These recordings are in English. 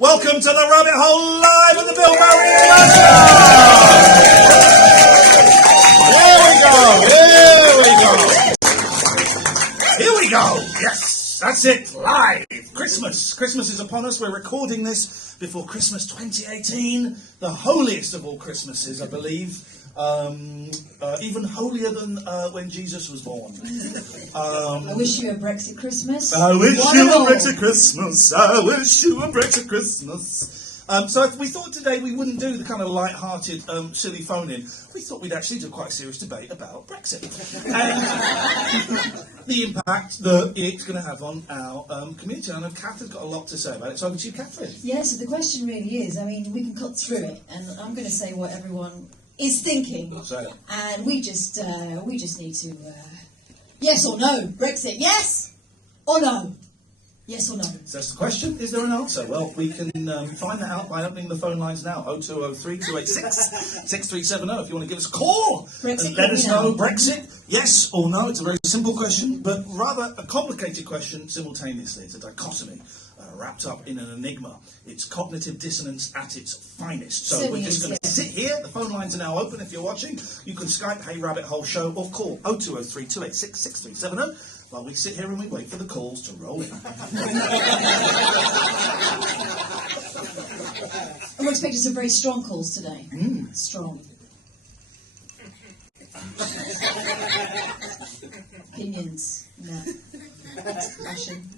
Welcome to the Rabbit Hole Live with the Bill Murray Master! Here we go! Yes, that's it, live! Christmas is upon us. We're recording this before Christmas 2018, the holiest of all Christmases, I believe. Even holier than when Jesus was born. I wish you a Brexit Christmas. I wish you a Brexit Christmas. I wish you a Brexit Christmas. So we thought today we wouldn't do the kind of light-hearted, silly phone-in. We thought we'd actually do quite a serious debate about Brexit. And the impact that it's going to have on our community. I know Kath has got a lot to say about it. So over to you, Catherine. Yeah, so the question really is, I mean, we can cut through it, and I'm going to say what everyone is thinking. And we just need to, yes or no, Brexit, yes or no? Yes or no? So that's the question. Is there an answer? Well, we can find that out by opening the phone lines now. 0203 286 6370 if you want to give us a call. Brexit, and let us know. Brexit, yes or no? It's a very simple question, but rather a complicated question simultaneously. It's a dichotomy wrapped up in an enigma. It's cognitive dissonance at its finest. So we're just going to sit here. The phone lines are now open if you're watching. You can Skype Hey Rabbit Hole Show or call 0203 286 6370. While we sit here and we wait for the calls to roll in. And we're expecting some very strong calls today. Strong. Opinions. No. Passion.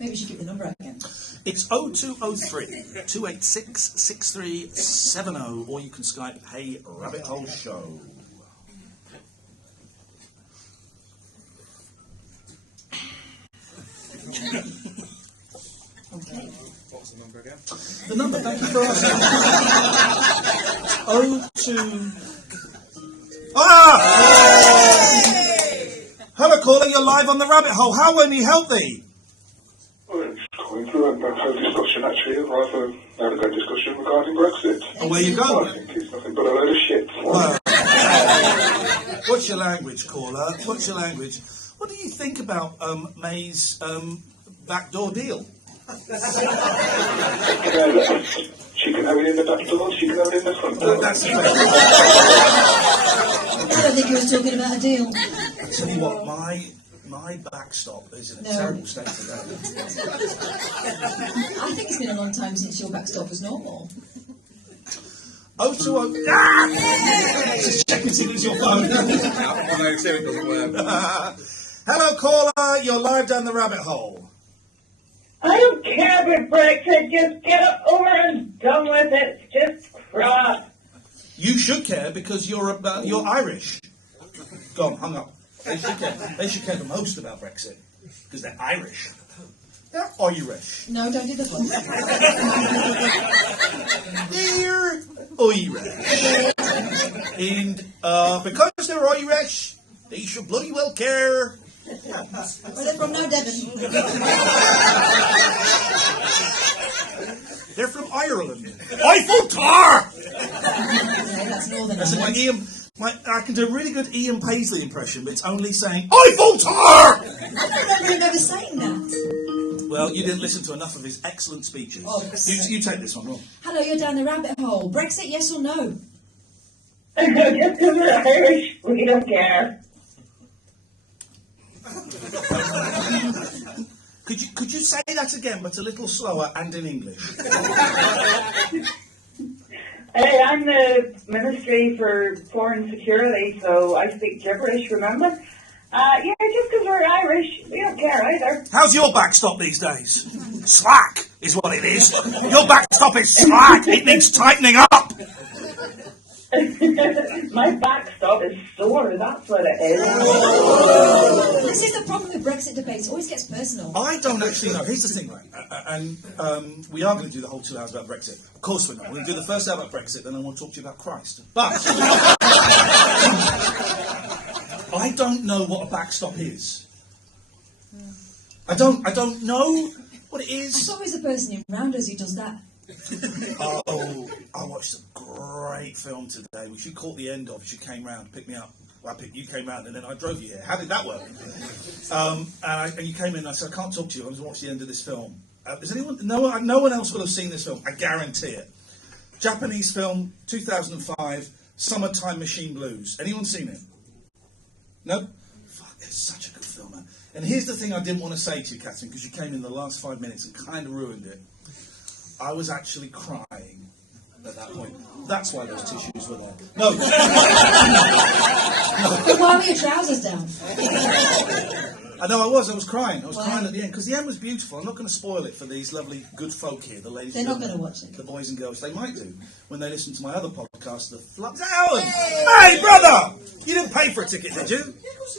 Maybe we should give the number out again. It's 0203 286 6370, or you can Skype Hey Rabbit Hole Show. Okay. What's the number again? The number, thank you for asking. 02. Hello, caller, you're live on the Rabbit Hole. How may we help thee? Well, it's going through a discussion, actually, rather than having a discussion regarding Brexit. And where you go? I think it's nothing but a load of shit. What's your language, caller? What's your language? What do you think about May's backdoor deal? She can have it in the back door, she can have it in the front door. That's the I don't think you were talking about a deal. I tell you what, my backstop is in a terrible state today. I think it's been a long time since your backstop was normal. 020. Just check and see if it's your phone. No, see it doesn't work. Hello, caller. You're live down the Rabbit Hole. I don't care about Brexit. Just get it over and done with it. It's just crap. You should care because you're Irish. Go on, hung up. They should care the most about Brexit because they're Irish. They're Irish. No, don't do the voice. They're Irish. And because they're Irish, they should bloody well care. Where they're from now, Devon. They're from Ireland. Eiffel Tower! Yeah, that's Northern Listen, Ireland. I can do a really good Ian Paisley impression, but it's only saying Eiffel Tower! I don't remember him ever saying that. Well, you didn't listen to enough of his excellent speeches. Oh, You take this one, Ron. Hello, you're down the rabbit hole. Brexit, yes or no? Just because we're Irish, we don't care. Could you say that again, but a little slower and in English? Hey, I'm the Ministry for Foreign Security, so I speak gibberish, remember? Yeah, just because we're Irish, we don't care either. How's your backstop these days? Slack is what it is. Your backstop is slack. It needs tightening up. My backstop is sore, that's what it is. This is the problem with Brexit debates. It always gets personal. I don't actually know. Here's the thing, right? And we are going to do the whole 2 hours about Brexit. Of course we're not. We're going to do the first hour about Brexit, then I want to talk to you about Christ. But I don't know what a backstop is. I don't know what it I is. thought it was the person in Rounders who does that. Oh, I watched a great film today, which you caught the end of as you came round to pick me up. Well, you came round and then I drove you here. How did that work? And you came in and I said, I can't talk to you. I want to watch the end of this film. Is anyone? No one else will have seen this film. I guarantee it. Japanese film, 2005, Summertime Machine Blues. Anyone seen it? No? Fuck, it's such a good film, man. And here's the thing I didn't want to say to you, Katherine, because you came in the last 5 minutes and kind of ruined it. I was actually crying at that point. That's why those tissues were there. No. But why were your trousers down? I know I was crying. I was crying at the end because the end was beautiful. I'm not going to spoil it for these lovely good folk here, the ladies. They're not going to watch it. The boys and girls. They might do when they listen to my other podcast, The Flux. Alan! Hey, brother! You didn't pay for a ticket, did you?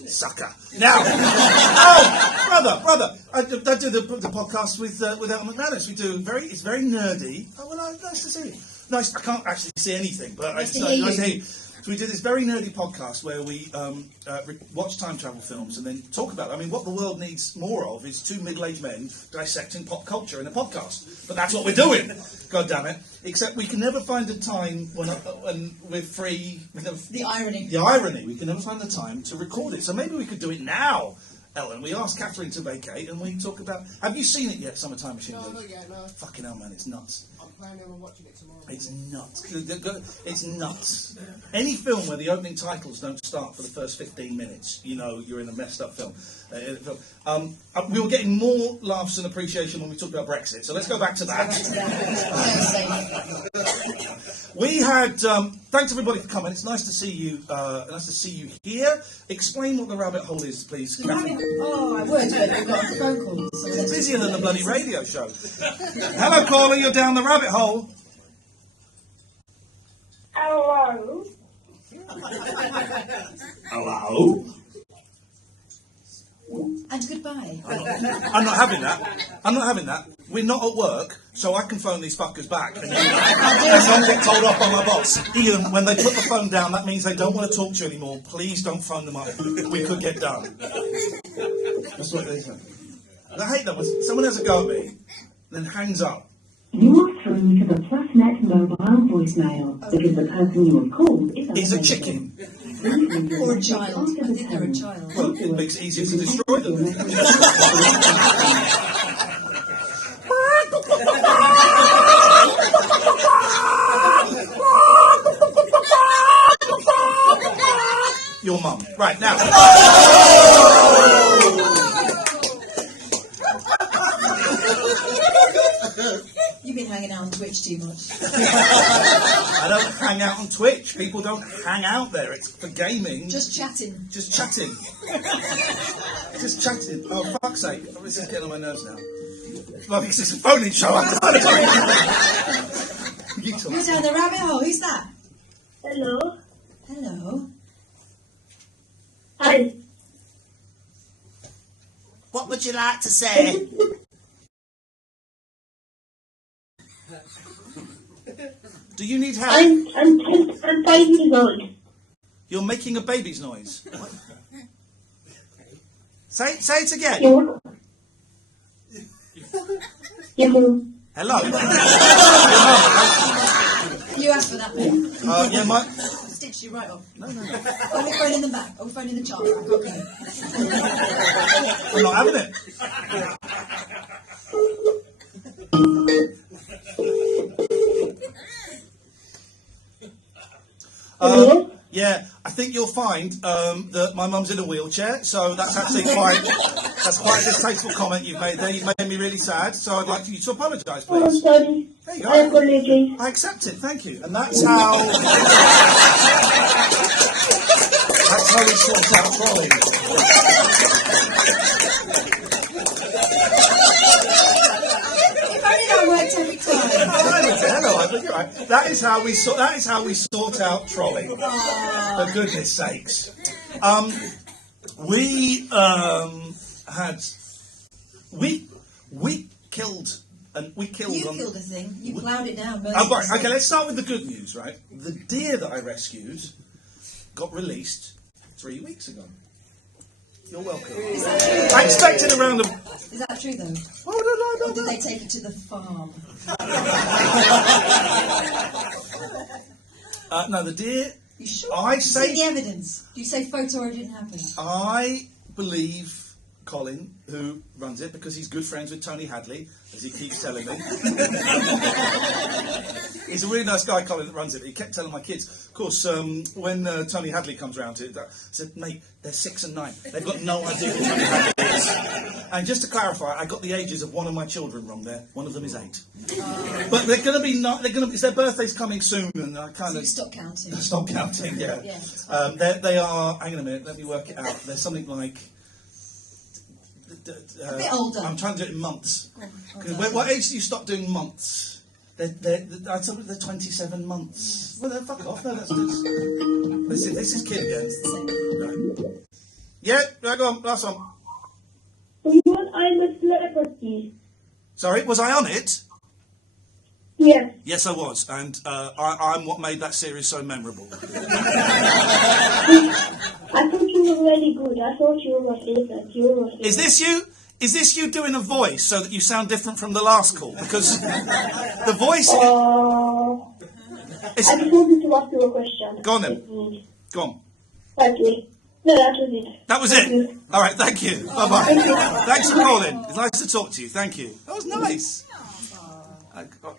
Sucker. Now, brother. I do the podcast with Elton McManus. It's very nerdy. Oh, well, nice to see you. Nice. I can't actually see anything, but nice to hear you. So we do this very nerdy podcast where we watch time travel films and then talk about it. I mean, what the world needs more of is two middle-aged men dissecting pop culture in a podcast. But that's what we're doing. God damn it. Except we can never find a time when we're free. The irony. The irony. We can never find the time to record it. So maybe we could do it now, Ellen. We asked Katherine to vacate and we talk about... Have you seen it yet, Summertime Machine Blues? No, not yet, no. Fucking hell, man, it's nuts. I'm planning on watching it tomorrow. It's nuts. It's nuts. Any film where the opening titles don't start for the first 15 minutes, you know you're in a messed up film. We were getting more laughs and appreciation when we talked about Brexit, so let's go back to that. We had thanks everybody for coming. It's nice to see you. Nice to see you here. Explain what the rabbit hole is, please. The rabbit hole. Oh, I would, but we've got a phone call. So it's busier than the bloody radio show. Hello, caller. You're down the rabbit hole. Hello. Hello. And goodbye. I'm not having that. We're not at work, so I can phone these fuckers back. And don't get told off by my boss. Iain, when they put the phone down, that means they don't want to talk to you anymore. Please don't phone them up. We could get done. That's what they say. I hate that when someone has a go at me, and then hangs up. You're through to the PlusNet mobile voicemail because the person you have called is a chicken. Or a child. I think they're a child. Well, it makes it easier to destroy them. Your mum. Right, now. You've been hanging out on Twitch too much. I don't hang out on Twitch. People don't hang out there. It's for gaming. Just chatting. Just chatting. Just chatting. Oh, fuck's sake. Oh, this is getting on my nerves now. Well, because it's a phone-in show. You talk. You're down the rabbit hole. Who's that? Hello. Hello. Hi. What would you like to say? Do you need help? I'm 5 years old. You're making a baby's noise. What? Say it again. Hello. Hello. You asked for that bit. Yeah, my... Stitched you right off. No. Oh, we're phoning them back. Oh, we're phoning the child back. Okay. I'm not having it. Yeah, I think you'll find that my mum's in a wheelchair, so that's actually quite a distasteful comment you've made there. You've made me really sad, so I'd like you to apologise, Oh, please. sorry. There you I go. apologize. I accept it, thank you. And that's how we sort out trolling. If only that worked every time. Hello, I think you're right. That is how we sort out trolling. For goodness sakes. We killed. You killed a thing. You ploughed it down. Oh, right. Okay, let's start with the good news, right? The deer that I rescued got released 3 weeks ago. You're welcome. I expected around a... Is that true, though? Oh, Or did they take it to the farm? No, the deer... You sure? I You say... see the evidence. Do you say photo or it didn't happen? I believe Colin, who runs it, because he's good friends with Tony Hadley, as he keeps telling me. He's a really nice guy, Colin, that runs it. But he kept telling my kids, of course, when Tony Hadley comes round to it, I said, mate, they're 6 and 9. They've got no idea who Tony Hadley is. And just to clarify, I got the ages of one of my children wrong there. One of them is 8. But they're going to be it's their birthday's coming soon, and I kind of stop counting. Stop counting, yeah. They are. Hang on a minute, let me work it out. They're something like. A bit older. I'm trying to do it in months. What age do you stop doing months? They're 27 months. Well, fuck off. No, this is kid again. Right. Yeah, go on, last one. What I'm a celebrity. Sorry, was I on it? Yes. Yes, I was, and I'm what made that series so memorable. I thought you were really good. I thought you were my favourite. Is this you? Is this you doing a voice so that you sound different from the last call? Because the voice... I just wanted to ask you a question. Go on then. Go on. Thank you. No, that was it. That was Thank it? you. All right, thank you. Bye-bye. Thanks for calling. It's nice to talk to you. Thank you. That was nice.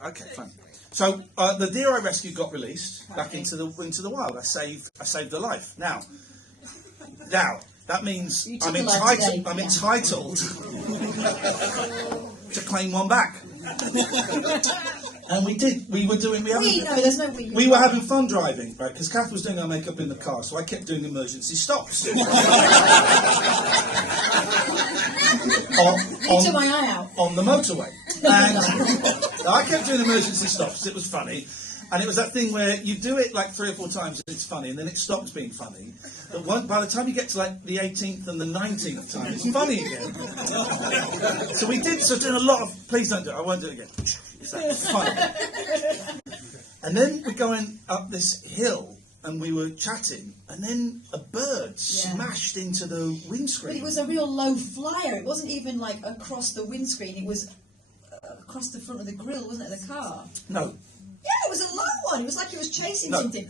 Okay, fine. So the deer I rescued got released back into the wild. I saved a life. Now that means I'm entitled to claim one back. And we did. We were having fun driving, right? Because Kath was doing her makeup in the car, so I kept doing emergency stops. Took my eye out. On the motorway. And I kept doing emergency stops. It was funny. And it was that thing where you do it like 3 or 4 times and it's funny, and then it stops being funny. But by the time you get to like the 18th and the 19th time, it's funny again. So doing a lot of, please don't do it, I won't do it again. It's that fun. And then we're going up this hill and we were chatting, and then a bird smashed into the windscreen. But it was a real low flyer. It wasn't even like across the windscreen. It was across the front of the grille, wasn't it, the car? No. Yeah, it was a low one. It was like it was chasing something.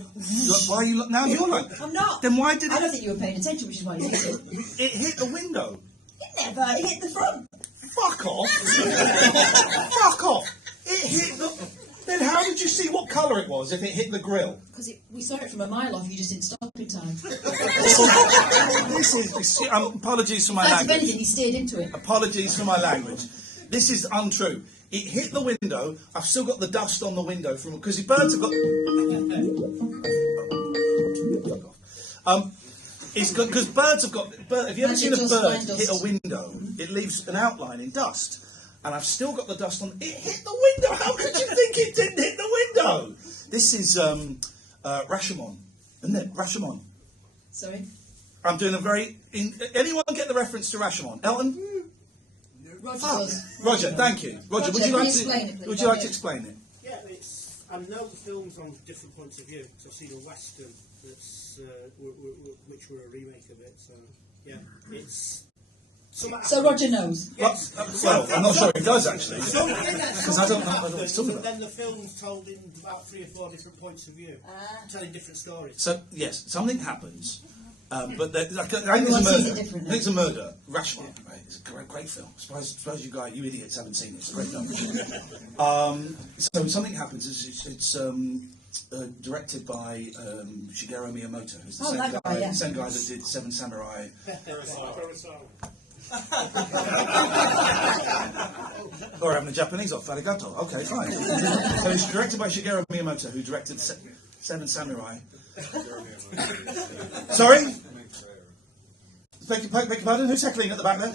Why are you now? You're like. I'm not. Then why did I don't think you were paying attention, which is why you hit it. It hit the window. It never. It hit the front. Fuck off. Fuck off. It hit the. Then how did you see what colour it was if it hit the grill? Because we saw it from a mile off. You just didn't stop in time. Apologies for my If language. anything, he steered into it. Apologies for my language. This is untrue. It hit the window. I've still got the dust on the window from because the birds have got. It's good because birds have got. Have you ever seen a bird hit a window? It leaves an outline in dust, and I've still got the dust on. It hit the window. How could you think it didn't hit the window? This is Rashomon, isn't it? Rashomon. Sorry. I'm doing a very. Anyone get the reference to Rashomon? Elton. Roger, thank you. Roger, would you like to explain it? Yeah, I know the film's on different points of view. So I've seen a western that's which were a remake of it. So yeah, it's. So Roger knows. Yes. Well, I'm not sure he does actually, because I don't know what it's talking about. Then the film's told in about 3 or 4 different points of view, telling different stories. So yes, something happens. But I think it's a murder. Rashomon, right? It's a great film. I suppose you idiots haven't seen it. It's a great film. So something happens. It's directed by Shigeru Miyamoto, who's the same guy that did Seven Samurai. Or having the Japanese off, arigato. Okay, fine. So it's directed by Shigeru Miyamoto, who directed Seven Samurai. Sorry? Beg your pardon? Who's heckling at the back there?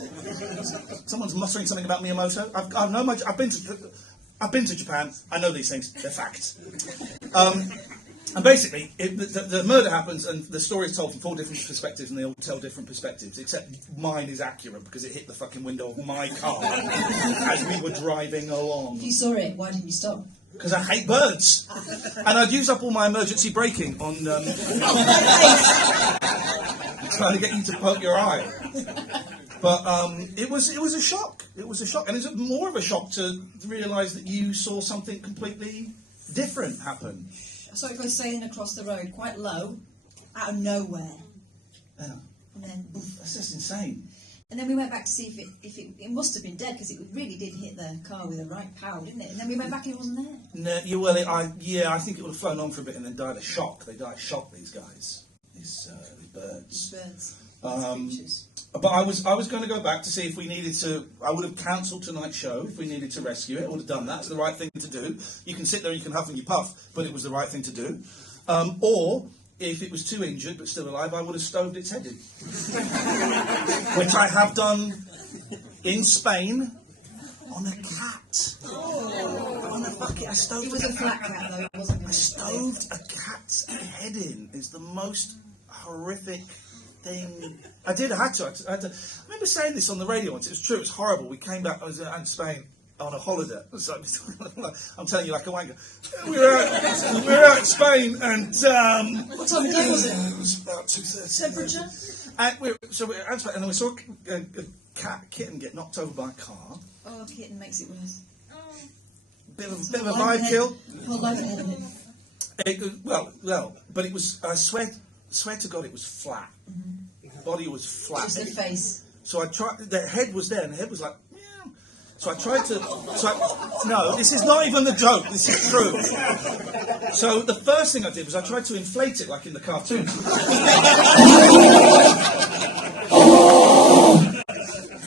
Someone's muttering something about Miyamoto. I've been to Japan. I know these things. They're facts. And basically, the murder happens, and the story is told from 4 different perspectives, and they all tell different perspectives. Except mine is accurate because it hit the fucking window of my car as we were driving along. If you saw it, why didn't you stop? Because I hate birds, and I'd use up all my emergency braking on trying to get you to poke your eye. But it was a shock. It was a shock, and it's more of a shock to realise that you saw something completely different happen. I saw it go sailing across the road, quite low, out of nowhere. Yeah. And then, that's just insane. And then we went back to see if it must have been dead because it really did hit the car with the right power, didn't it? And then we went back and it wasn't there. No, I think it would have flown on for a bit and then died of shock. They died of shock, these guys, these birds. Birds. Creatures. But I was going to go back to see if we needed to. I would have cancelled tonight's show if we needed to rescue it. I would have done that. It's the right thing to do. You can sit there and you can huff and you puff, but it was the right thing to do. Or if it was too injured but still alive, I would have stoved its head in, which I have done in Spain on a cat. On a bucket. I stoved. It was a flat cat though. It wasn't. I stoved a cat's head in. Is the most horrific thing. I had to. I remember saying this on the radio once. It was true. It was horrible. We came back. I was in Spain on a holiday. So, I'm telling you like a wanker. We were out in Spain, and What time of day was it? it was about 2:30. Temperature? And we were out in Spain, and then we saw a kitten get knocked over by a car. Oh, a kitten makes it worse. Bit of a vibe kill. Whole life ahead of him. Well, but it was. I swear to God, it was flat. Body was flat. Just the face. So I tried. The head was there, and the head was like, meow. So I tried to. No, this is not even the joke. This is true. So the first thing I did was I tried to inflate it like in the cartoons.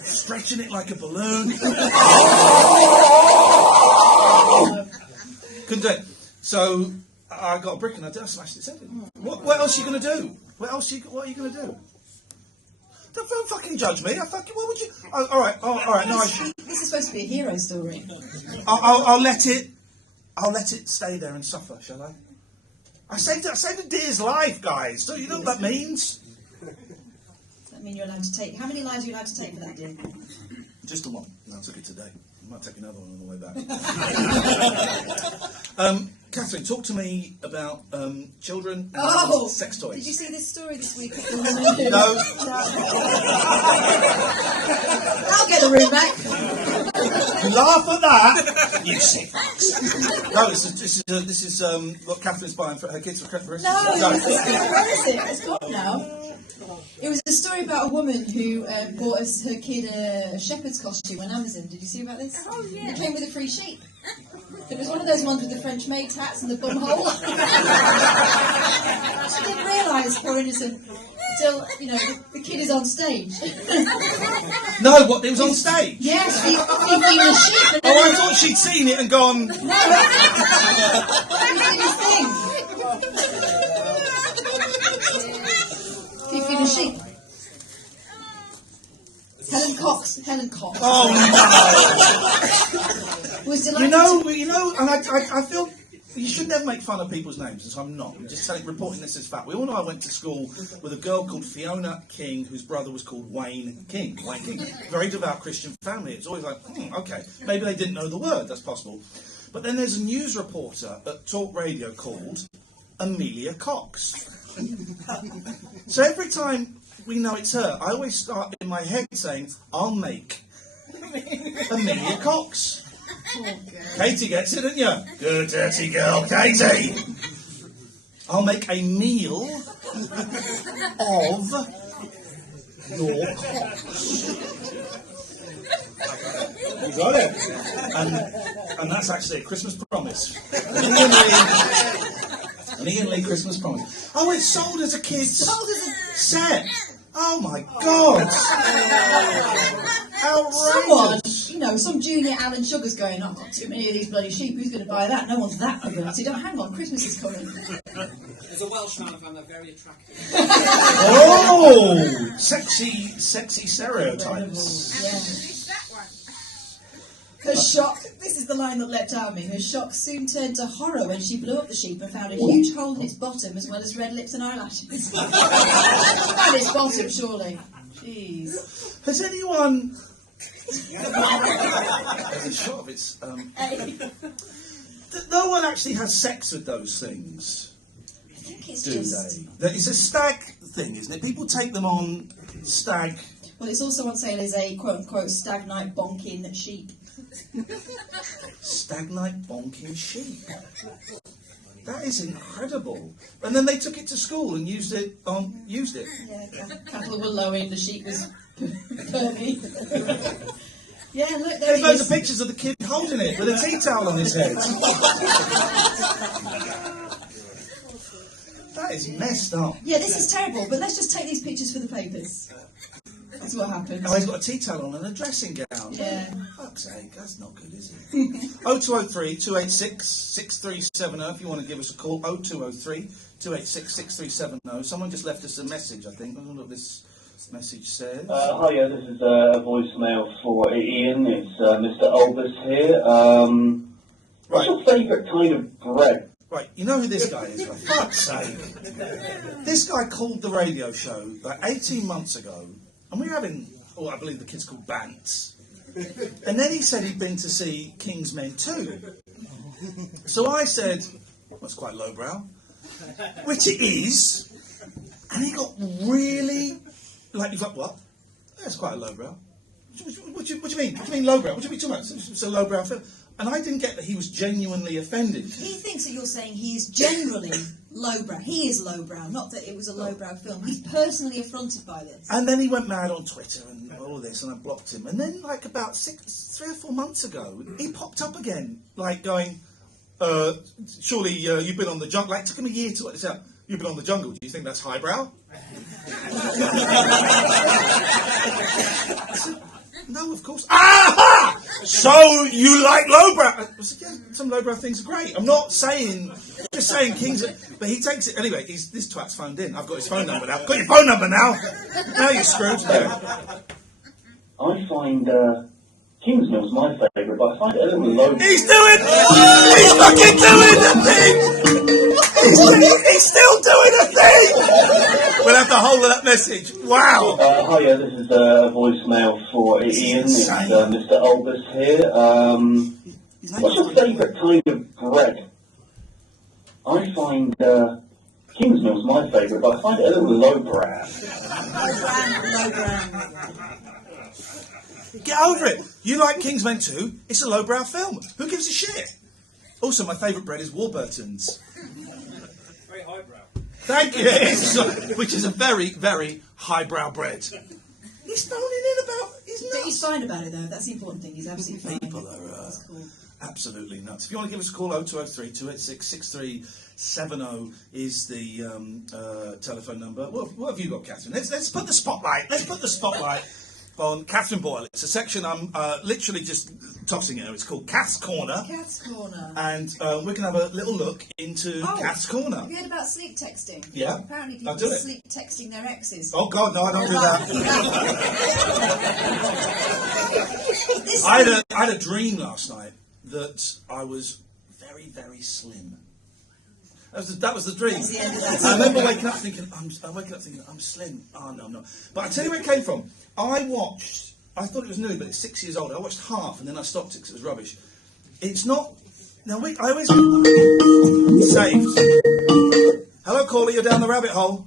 Stretching it like a balloon. Couldn't do it. So I got a brick and I smashed its head in. What else are you going to do? What are you going to do? Don't fucking judge me. What would you? All right. No, This is supposed to be a hero story. I'll let it stay there and suffer, shall I? I saved a deer's life, guys. Don't you know what that means? Does that mean you're allowed to take? How many lives are you allowed to take for that deer? Just the one. No, I took it today. I might take another one on the way back. Catherine, talk to me about children and sex toys. Did you see this story this week? No. I'll get the room back. Laugh at that, you sick fucks. No, this is what Catherine's buying for her kids for Christmas. No, where is it? It's gone now. It was a story about a woman who bought her kid a shepherd's costume on Amazon. Did you see about this? Oh, yeah. It came with a free sheep. It was one of those ones with the French maid's hats and the bum hole. She didn't realise, poor innocent, until, the kid is on stage. No, what? It was on stage? Yes, feeding a sheep. Oh, I thought she'd seen it and gone... No, he was doing his thing. Feeding a sheep. Helen Cox. Oh, no. Was delighted. You know, and I feel you should never make fun of people's names, and so I'm not. I'm just reporting this as fact. We all know I went to school with a girl called Fiona King, whose brother was called Wayne King. Wayne King, very devout Christian family. It's always like, okay, maybe they didn't know the word. That's possible. But then there's a news reporter at Talk Radio called Amelia Cox. So every time we know it's her, I always start in my head saying, I'll make Amelia Cox. Katie gets it, didn't you? Good dirty girl, Katie. I'll make a meal of your Cox. You got it. And that's actually a Christmas promise. An Iain Lee Christmas promise. Oh, it's sold as a kid's set. Oh my God! Someone, some junior Alan Sugar's going, I've got too many of these bloody sheep, who's going to buy that? No one's that perverted. Oh, hang on, Christmas is coming. There's a Welsh man I found that very attractive. Oh! Sexy stereotypes. Yeah. Her shock, this is the line that leapt out at me, her shock soon turned to horror when she blew up the sheep and found a huge hole in its bottom as well as red lips and eyelashes. Found its bottom, surely. Jeez. Has anyone... There's a shot of its... No one actually has sex with those things, I think it's do just... they? It's a stag thing, isn't it? People take them on stag... Well, it's also on sale as a quote-unquote stag night bonking sheep. Stag night bonking sheep. That is incredible. And then they took it to school and used it. Yeah, cattle were lowing, the sheep was Pervy. Yeah, look, there There's he loads is. of pictures of the kid holding it with a tea towel on his head. That is messed up. Yeah, this is terrible, but let's just take these pictures for the papers. That's what happened. Oh, he's got a tea towel on and a dressing gown. Yeah. Fuck's sake, that's not good, is it? 0203 286 6370 if you want to give us a call. 0203 286 6370. Someone just left us a message, I think. I don't know what this message says. Hiya, this is a voicemail for Ian. It's Mr. Albus here. What's your favourite kind of bread? Right, you know who this guy is, for fuck's sake. This guy called the radio show like 18 months ago, and we were having, I believe the kid's called Bants. And then he said he'd been to see King's Men 2. So I said, well, that's quite lowbrow. Which it is. And he got really, like, he's like, what? That's quite a lowbrow. What do you mean? What do you mean lowbrow? What do you mean talking about? It's a lowbrow film. And I didn't get that he was genuinely offended. He thinks that you're saying he is generally lowbrow. He is lowbrow, not that it was a lowbrow film. He's personally affronted by this. And then he went mad on Twitter and all of this, and I blocked him. And then, like, about 3 or 4 months ago, he popped up again, like, going, surely you've been on the jungle. Like, it took him a year to work this out. You've been on the jungle. Do you think that's highbrow? I said, no, of course. Aha! So you like lowbrow? I said, yeah, some lowbrow things are great. I'm not saying, just saying King's. But he takes it anyway. This twat's phoned in. I've got his phone number now. Got your phone number now. Now you're screwed. Yeah. I find Kingsmill's my favourite, but I find it a little low. He's doing. He's fucking doing the thing. He's still doing the thing. We'll have the whole of that message. Wow. Hiya, this is a voicemail for Ian. It's Mr. Albus here. What's your favourite kind of bread? I find Kingsmill's my favourite, but I find it a little lowbrow. Get over it. You like King's Men 2? It's a lowbrow film. Who gives a shit? Also, my favourite bread is Warburton's. Very highbrow. Thank you. Which is a very, very highbrow bread. He's phoning in about. But he's fine about it, though. That's the important thing. He's absolutely fine. People are absolutely nuts. If you want to give us a call, 0203 286 6370 is the telephone number. What have you got, Catherine? Let's put the spotlight. Let's put the spotlight on Katherine Boyle. It's a section I'm literally just tossing at her. It's called Kath's Corner. Kath's Corner. And we can have a little look into Kath's Corner. Have you heard about sleep texting? Yeah. Apparently I'll people do it. sleep texting their exes. Oh, God, no, I don't do that. This I had a dream last night that I was very, very slim. That was the dream. That's the end of that. I remember waking up thinking, I'm slim. Oh, no, I'm not. But I tell you where it came from. I thought it was new, but it's 6 years old. I watched half and then I stopped it because it was rubbish. It's not. Now, wait, I always. Saved. Hello, caller, you're down the rabbit hole.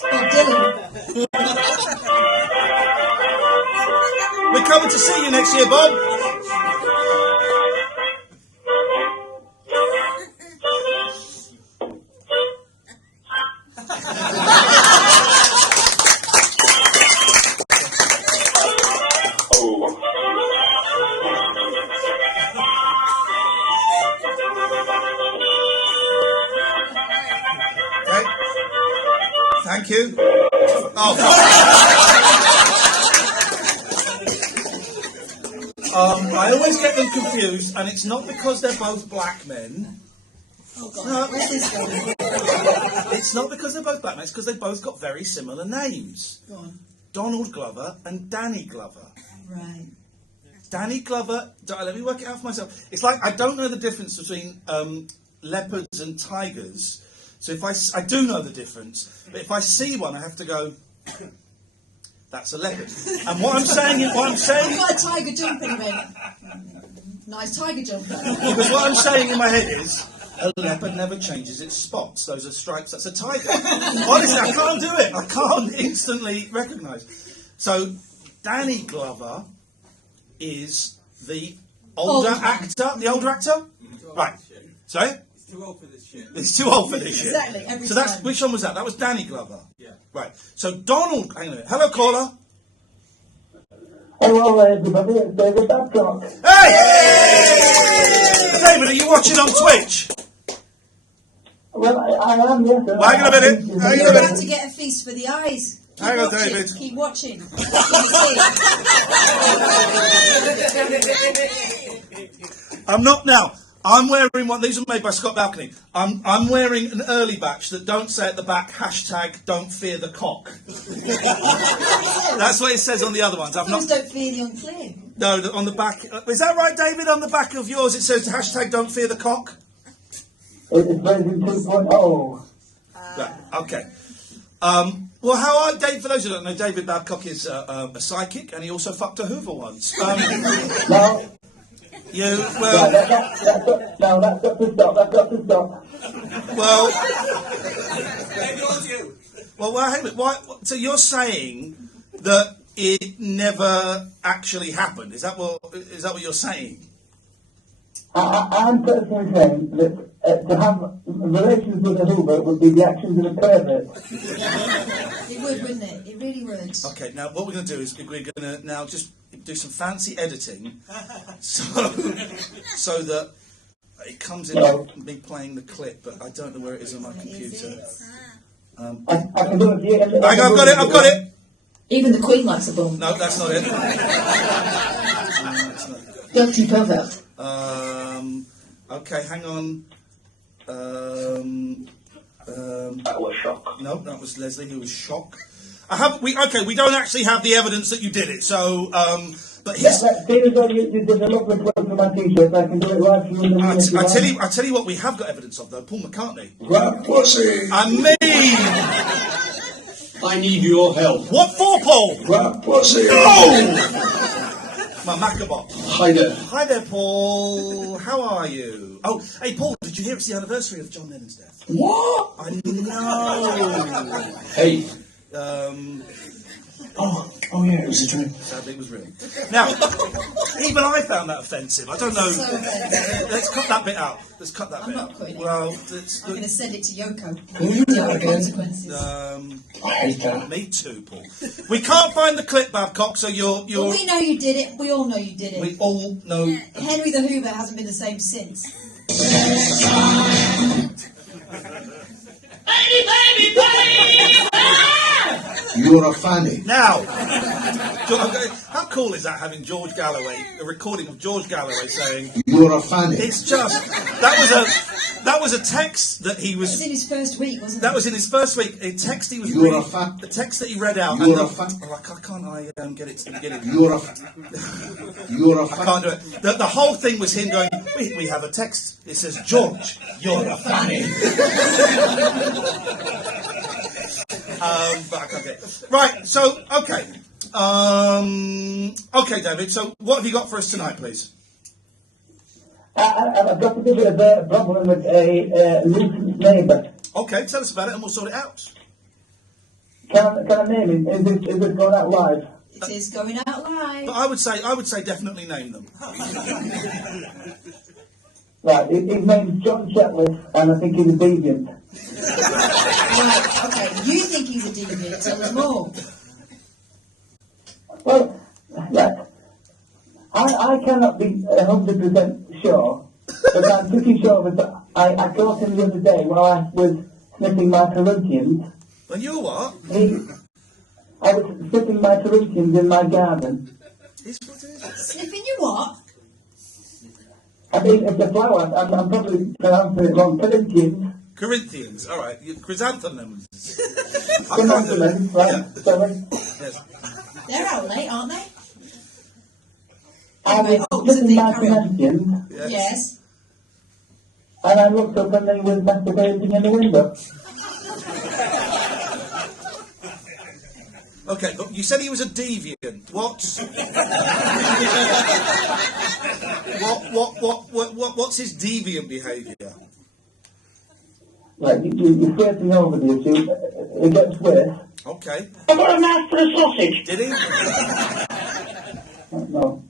Bob Dylan. We're coming to see you next year, Bob. Okay. Thank you. Oh. I always get them confused, and it's not because they're both black men. Oh, God. No, Where's this going? it's not because they're both black men. It's because they've both got very similar names. Go on. Donald Glover and Danny Glover. Right. Danny Glover. Let me work it out for myself. It's like I don't know the difference between leopards and tigers. So if I do know the difference, but if I see one, I have to go. That's a leopard. And what I'm saying. I've got a tiger jumping, mate. Nice tiger jumper. Because what I'm saying in my head is, a leopard never changes its spots. Those are stripes. That's a tiger. Honestly, I can't do it. I can't instantly recognise. So, Danny Glover is the older actor. The older actor? Right. Sorry? too old for this shit. It's too old for this shit. Exactly, every So that's time. which one was that? That was Danny Glover. Yeah. Right. So Donald, hang on a minute. Hello, caller. Hello, everybody. It's David Babcock. Hey! David, are you watching on Twitch? Well, I am, yes. Well, hang on a minute. Hang on You're a about minute. to get a feast for the eyes. Keep Hang on, watching, David. Keep watching. I'm not now. I'm wearing one. These are made by Scott Balcony. I'm wearing an early batch that don't say at the back hashtag don't fear the cock. That's what it says on the other ones. I've Those not. don't fear the unclear. No, on the back. Is that right, David? On the back of yours, it says hashtag don't fear the cock. It's version 2.0. Right. Okay. Well, how are Dave? For those who don't know, David Babcock is a psychic, and he also fucked a Hoover once. No, You right, well, that's got to stop. That's got to stop. well. Maybe on you. Well, hang on a minute. Why, so you're saying that it never actually happened? Is that what you're saying? I'm personally saying that to have relations with a Hoover would be the actions of a pervert. It would, wouldn't it? It really would. Okay. Now, what we're going to do is we're going to now just do some fancy editing, so that it comes in me playing the clip, but I don't know where it is on my computer. I can do it here. I've got it. Even the Queen likes a bum. No, that's not it. Guilty pervert. Okay, hang on. That was shock. No, that was Leslie who was shocked. We don't actually have the evidence that you did it, so, but his... See as though you did a lovely quote for my t-shirt, I can do it right for you. I tell you what we have got evidence of, though, Paul McCartney. Rat pussy. And me! I need your help. What for, Paul? Rat pussy. Oh! My Macabot. Hi there. Hi there, Paul. How are you? Oh, hey, Paul, did you hear it's the anniversary of John Lennon's death? What? I know. Hey. Oh yeah, it was a dream. Sadly, it was real. Now, even I found that offensive. I don't know. So offensive. Let's cut that bit out. Let's cut that I'm bit not out. putting it. Well, I'm going to send it to Yoko. Who you There are again? consequences. I hate that. Me too, Paul. We can't find the clip, Babcock. So you're. Well, we know you did it. We all know you did it. We all know. Henry the Hoover hasn't been the same since. You're a fanny. Now, how cool is that having George Galloway, a recording of George Galloway saying, You're a fanny. it's just, that was a text that he It was, was in his first week, wasn't it? that was in his first week, a text he was You're reading, a fan. the text that he read out. You're and a fan. Oh, can't I get it to the beginning? You're a You're a I can't do it. The whole thing was him going, we have a text. It says, George, you're a fanny. But I can't get it. Right, so, okay. Okay, David, so what have you got for us tonight, please? I've got a bit of a problem with a nuisance neighbour. Okay, tell us about it and we'll sort it out. Can I name him? Is this going out live? It is going out live. But I would say definitely name them. Right, his name's John Chetliff, and I think he's a deviant. Right, okay. You think he's a deviant. Tell us more. Well, yeah, I cannot be 100% sure, but I'm pretty sure that I caught him the other day while I was sniffing my Corinthians. When you were what? I was sniffing my Corinthians in my garden. Sniffing you what? I mean, it's a flower. I'm probably pronouncing it wrong. Corinthians, all right. Chrysanthemums. Chrysanthemums, right? Yeah. Sorry. Yes. They're out late, aren't they? I was sniffing my Corinthians, Yes. and I looked up and they were masturbating in the window. Okay, but you said he was a deviant. What's his deviant behaviour? Right, you're skirting over the issue. It gets worse. Okay. I got a knife for a sausage. Did he? No.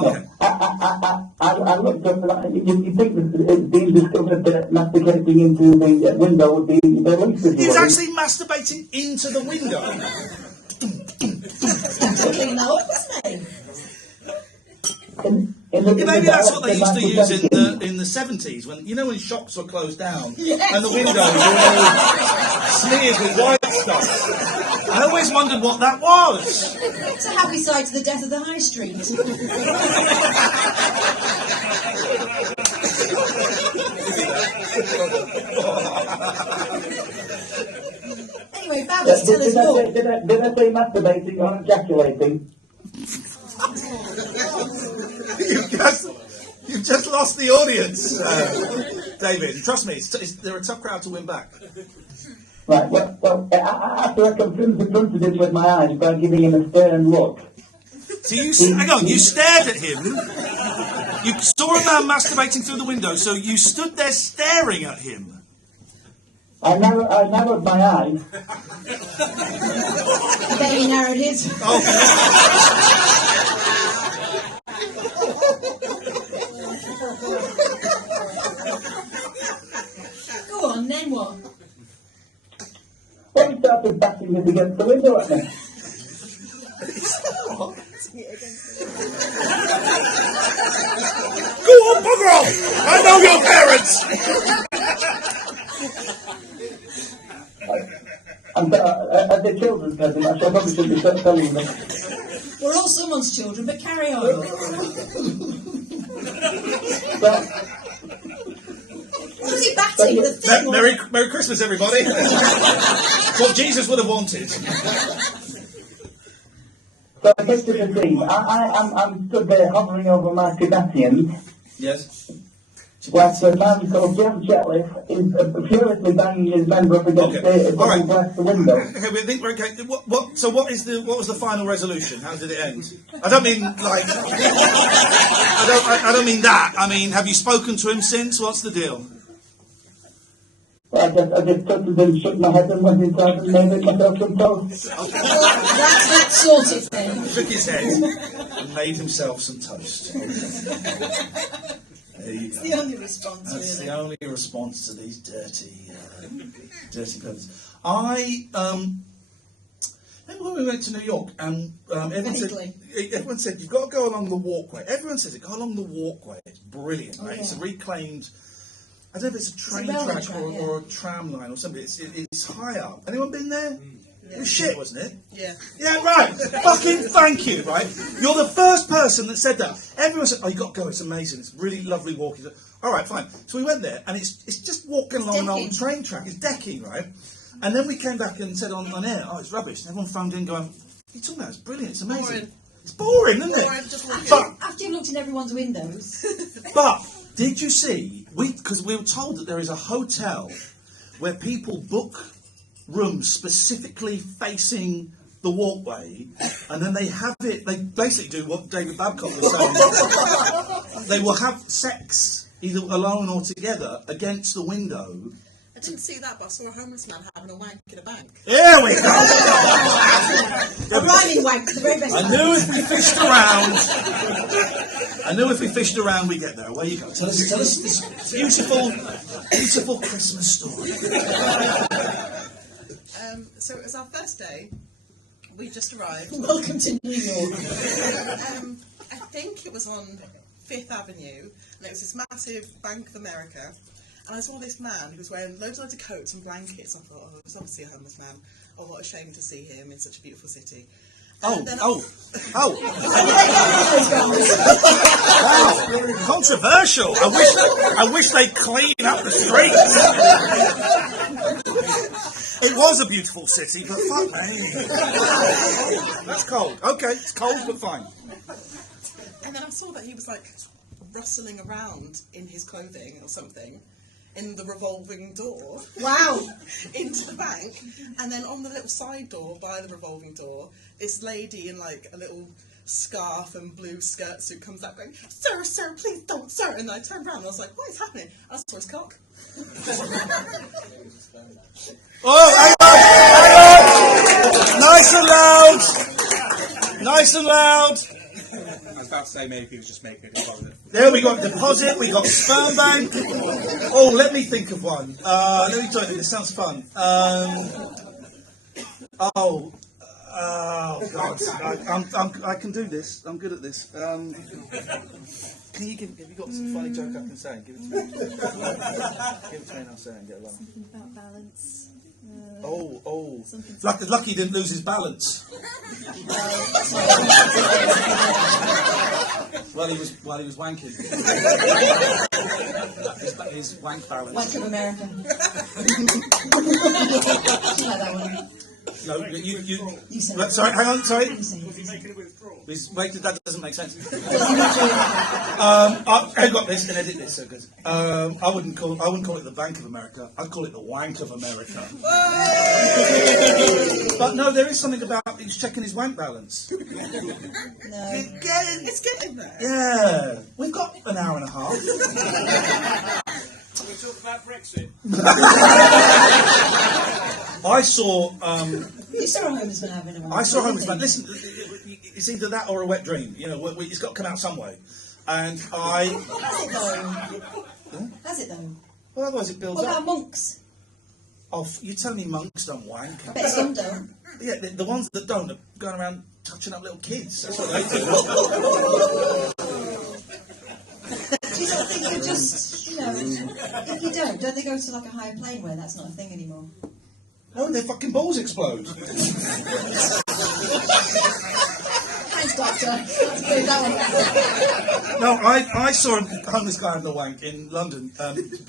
Okay. I looked up and you think that it's been discovered that masticating into the window would be the least of the He was worries. actually masturbating into the window. Clean that up, wasn't he? Maybe that's what they used to use in the 70s when when shops were closed down and the windows were all smeared with white stuff. I always wondered what that was. It's a happy side to the death of the high street. Anyway, Babs, tell us more. Did I say masturbating or ejaculating? You've just lost the audience, David. Trust me, they're a tough crowd to win back. Right, well, after I confronted him with my eyes by giving him a stern look. So hang on, you stared at him. You saw a man masturbating through the window, so you stood there staring at him. I narrowed my eyes. I bet he narrowed his. Go on, then what? Well, he started bashing it against the window at me. Go on, bugger off! I know your parents! As a children's present, I probably shouldn't be telling you this. We're all someone's children, but carry on. Was he batting the thing? Merry Christmas, everybody. What Jesus would have wanted. So I get to the scene. I'm stood there hovering over my Tibetans. Yes. Whilst a man called John Chetliff is furiously banging his member up against the window. Okay, we think we're okay. So what was the final resolution? How did it end? I don't mean like. I don't mean that. I mean, have you spoken to him since? What's the deal? I just touched and shook my head and went inside and made myself some toast. That's sorted then. Shook his head and made himself some toast. There you go. That's the only response. That's really. the only response to these dirty peasants. Remember when we went to New York and everyone said you've got to go along the walkway. Everyone says it. Go along the walkway. It's brilliant, right? Yeah. It's a reclaimed. I don't know if it's a train track or a tram line or something. It's high up. Anyone been there? It was shit, wasn't it? Yeah. Yeah, right. Fucking thank you, right? You're the first person that said that. Everyone said, "Oh, you got to go. It's amazing. It's really lovely walking." All right, fine. So we went there, and it's just walking along an old train track. It's decking, right? And then we came back and said on air, "Oh, it's rubbish." And everyone phoned in going, "What are you talking about? It's brilliant. It's amazing." Boring. It's boring, isn't Boring, it? just walking. After you've looked in everyone's windows. But did you see? Because we were told that there is a hotel where people book rooms specifically facing the walkway, and then they have it. They basically do what David Babcock was saying. They will have sex either alone or together against the window. I didn't see that, but I saw a homeless man having a wank in a bank. Here we go. A rhyming wank, the very best. I knew if we fished around, we get there. Away you go. Tell us this beautiful Christmas story. So it was our first day. We just arrived. Welcome to New York. I think it was on 5th Avenue, and it was this massive Bank of America. And I saw this man who was wearing loads of coats and blankets. I thought, oh, it's obviously a homeless man. Oh, what a shame to see him in such a beautiful city. Wow, controversial. I wish they'd clean up the streets. It was a beautiful city, but fuck me. That's cold. Okay, it's cold, but fine. And then I saw that he was like rustling around in his clothing or something in the revolving door. Wow. Into the bank. And then on the little side door by the revolving door, this lady in like a little scarf and blue skirt suit comes up going, sir, please don't, sir. And I turned around and I was like, what is happening? I saw his cock. Oh, hang on! Nice and loud! was about to say maybe he was just making a deposit. There we got deposit, we got sperm bank. Oh, let me think of one. Let me tell you, this sounds fun. Oh God, I can do this. I'm good at this. Can you have you got some funny joke I can say? Give it to me. Give it to me and I'll say it and get a laugh. Something about balance. Oh. Lucky he didn't lose his balance. While he was wanking. his wank balance. Wank of America. You like that one? No, you said it. sorry, hang on, sorry. Was he making it with straw? Wait, that doesn't make sense. I got this and edit this. So good. I wouldn't call it the Bank of America. I'd call it the Wank of America. But no, there is something about he's checking his wank balance. No. It's getting there. Yeah, we've got an hour and a half. We talk about Brexit. I saw. You saw a homeless man having a wank. I saw a homeless man. Listen, it's either that or a wet dream. You know, it's got to come out some way. And Has it though? Has it though? Well, otherwise it builds What about up. monks? Oh, you're telling me monks don't wank? I bet some don't. Yeah, the ones that don't are going around touching up little kids. That's what they do. Do you not think you just, if you don't they go to like a higher plane where that's not a thing anymore? No, their fucking balls explode. Thanks, Doctor. That one. No, I saw a homeless guy having a wank in London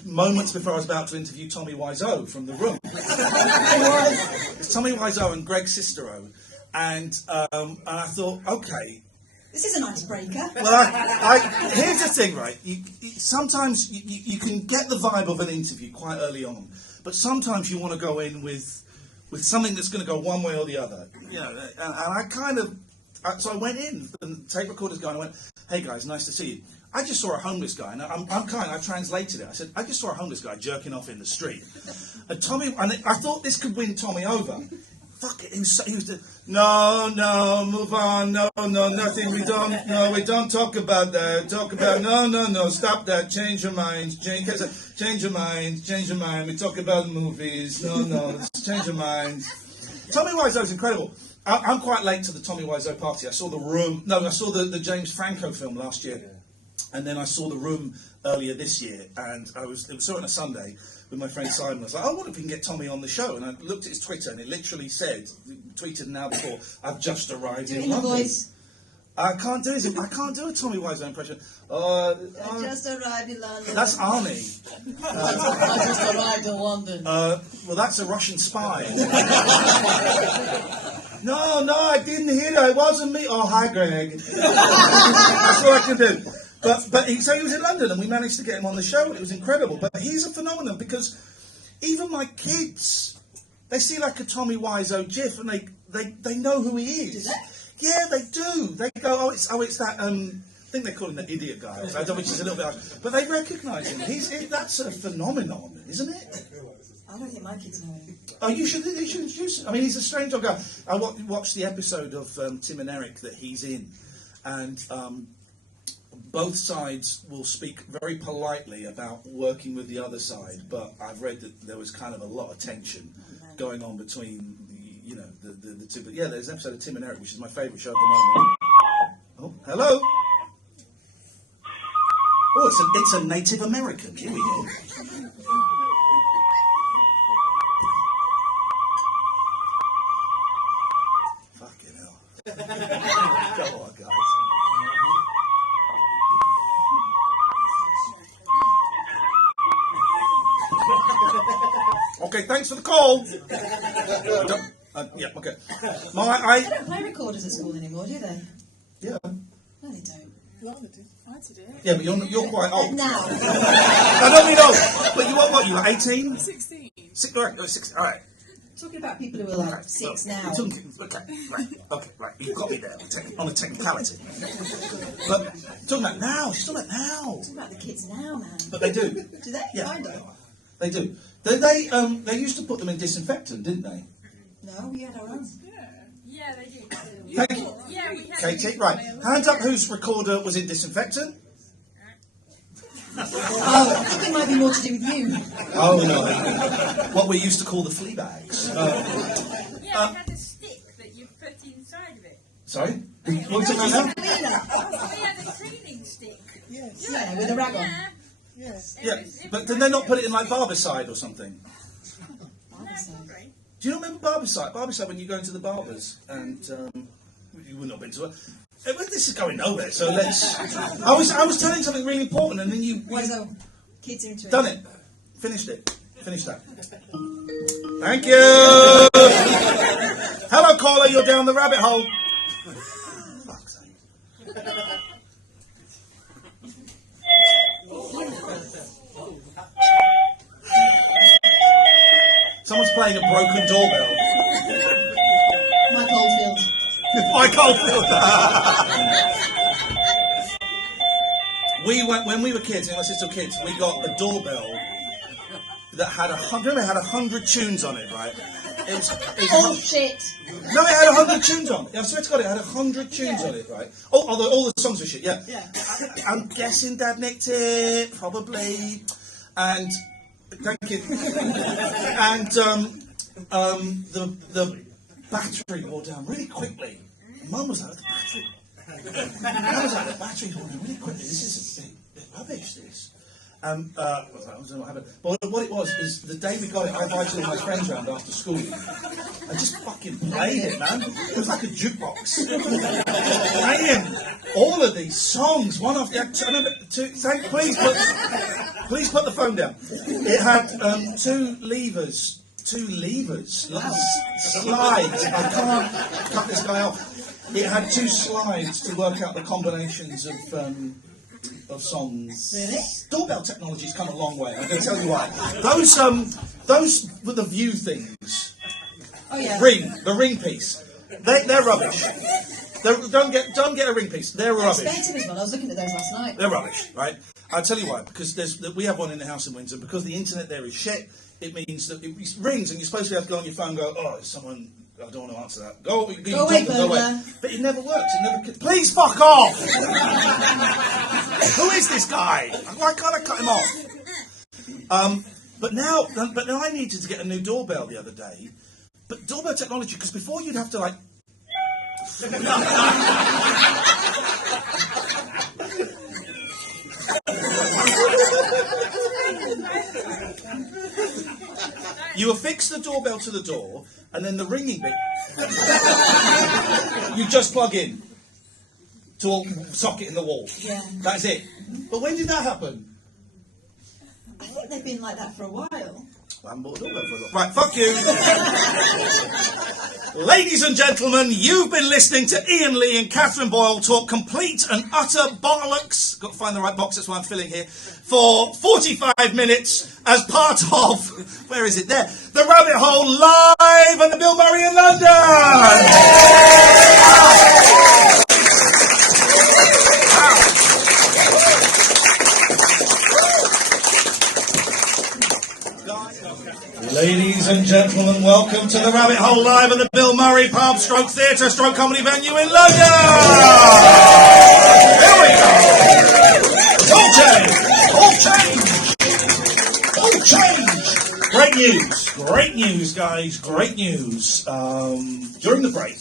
moments before I was about to interview Tommy Wiseau from The Room. It's Tommy Wiseau and Greg Sestero, and I thought, okay. This is an icebreaker. Well, here's the thing, right? Sometimes you can get the vibe of an interview quite early on, but sometimes you want to go in with something that's going to go one way or the other. You know, and I kind of. So I went in, and the tape recorder's going, I went, hey guys, nice to see you. I just saw a homeless guy, and I translated it. I said, I just saw a homeless guy jerking off in the street. And I thought this could win Tommy over. Fuck it, he was no, move on, no, nothing, we don't talk about that, no, stop that, change your mind, change your mind, we talk about movies, no, change your mind. Tommy Wiseau's incredible. I'm quite late to the Tommy Wiseau party. I saw The Room. No, I saw the James Franco film last year, and then I saw The Room earlier this year. And saw it on a Sunday with my friend Simon. I was like, oh, what if we can get Tommy on the show? And I looked at his Twitter, and it literally said, tweeted an hour before, I've just arrived in London. Voice. I can't do a Tommy Wiseau impression. I just arrived in London. That's Arnie. I just arrived in London. Well, that's a Russian spy. No, I didn't hear that. It wasn't me. Oh, hi, Greg. That's what I can do. But he was in London, and we managed to get him on the show. It was incredible. But he's a phenomenon because even my kids, they see like a Tommy Wiseau gif, and they know who he is. Do they? Yeah, they do. They go, it's that. I think they call him the idiot guy, which is a little bit harsh. But they recognise him. That's a phenomenon, isn't it? I don't think my kids know him. Oh, you should introduce him. I mean, he's a strange old guy. I watched the episode of Tim and Eric that he's in, and both sides will speak very politely about working with the other side, but I've read that there was kind of a lot of tension going on between the two. But yeah, there's an episode of Tim and Eric, which is my favourite show at the moment. Oh, hello. Oh, it's a Native American. Here we go. Fucking hell. Go on, guys. Okay, thanks for the call. Yeah, okay. They don't play recorders at school anymore, do they? Yeah. No, they don't. Yeah, but you're quite old. Now. I don't mean old. But you what? You were 18? 16. All right. Talking about people who are like 6 now. Okay, right. You've got me there on a technicality. But talking about now. She's talking about now. Talking about the kids now, man. But they do. Do they? Yeah. Kind of. They do. They used to put them in disinfectant, didn't they? No, we had our own. Yeah, they did. Thank you. Katie, right. Hands up whose recorder was in disinfectant. Oh, I think it might be more to do with you. Oh, no. What we used to call the flea bags. Yeah, it had a stick that you put inside of it. Sorry? What was it now? We had a cleaning stick. Yeah, with a rag on. Yes. Yeah, but did they not put it in like Barbicide or something? Do you not remember Barbicide? Barbicide when you go into the barbers and you would not have been to it. This is going nowhere, so let's. I was telling something really important, and then you Kids are into it. done it, finished it, finished that. Thank you. Hello, caller. You're down the rabbit hole. Fuck's sake. Someone's playing a broken doorbell. Mike Oldfield. Mike Oldfield. When we were kids, and my sister were kids, we got a doorbell that had 100 tunes on it, right? It was shit. No, it had 100 tunes on it. I swear to God, it had 100 tunes on it, right? Although all the songs were shit, yeah. I'm guessing Dad nicked it, probably. And thank you. And the battery wore down really quickly. Mum was like, the battery. Mum was like, the battery wore down really quickly. This is a bit rubbish, this. I don't know what happened. But what it was is the day we got it, I invited all my friends round after school. I just fucking played it, man. It was like a jukebox. Playing all of these songs, one after the other. Please put the phone down. It had two levers, like slides. I can't cut this guy off. It had two slides to work out the combinations of songs. Really? Doorbell technology's come a long way. I'm going to tell you why. Those with the view things. Oh yeah. The ring piece. They're rubbish. Don't get a ring piece. They're rubbish. Expensive as well. I was looking at those last night. They're rubbish, right? I'll tell you why. Because we have one in the house in Windsor. Because the internet there is shit. It means that it rings and you're supposed to have to go on your phone and go, oh, it's someone. I don't want to answer that. Go away, burglar. But it never works. It never. Please fuck off. Who is this guy? Why can't I cut him off? But now I needed to get a new doorbell the other day. But doorbell technology, because before you'd have to like. You affix the doorbell to the door, and then the ringing bit you just plug in to a socket in the wall. Yeah. That's it. But when did that happen? I think they've been like that for a while. I haven't bought a doorbell for a lot. Right, fuck you. Ladies and gentlemen, you've been listening to Iain Lee and Katherine Boyle talk complete and utter bollocks. Got to find the right box, that's why I'm filling here. For 45 minutes as part of, where is it there? The Rabbit Hole live at the Bill Murray in London. Ladies and gentlemen, welcome to the Rabbit Hole live at the Bill Murray Pub Stroke Theatre Stroke Comedy Venue in London. Here we go. It's all change. Great news, guys. Great news. During the break,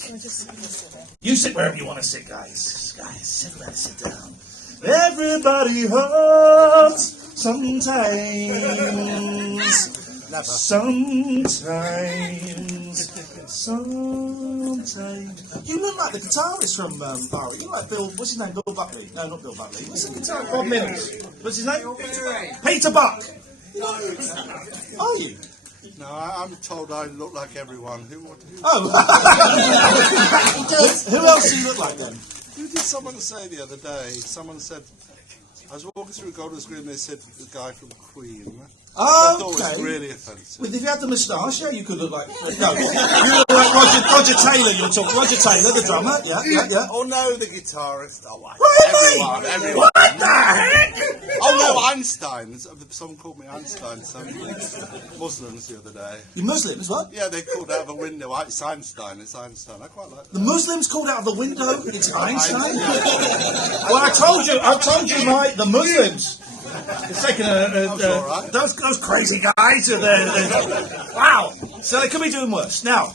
you sit wherever you want to sit, guys. Sit wherever, sit down. Everybody hurts sometimes. Sometimes. You look like the guitarist from Barry. You look like Bill. What's his name? Bill Buckley. No, not Bill Buckley. What's the guitarist? Bob Mills. What's his name? Peter Buck. Are you? No, I'm told I look like everyone. Who Who else do you look like then? Who did someone say the other day? Someone said, I was walking through Golders Green and they said the guy from Queen. I thought Okay. was really offensive. If you had the moustache, yeah, you could look like... No, you look like Roger Taylor, you're talking. Roger Taylor, the drummer, yeah. Oh no, the guitarist. Oh, what? Really? Everyone. What the heck? Oh no, Einstein. Someone called me Einstein. Some Muslims the other day. The Muslims, what? Yeah, they called out of the window. It's Einstein. It's Einstein. I quite like that. The Muslims called out of the window, it's Einstein? Well, I told you, the Muslims. It's taking those crazy guys are there. Wow. So they could be doing worse. Now,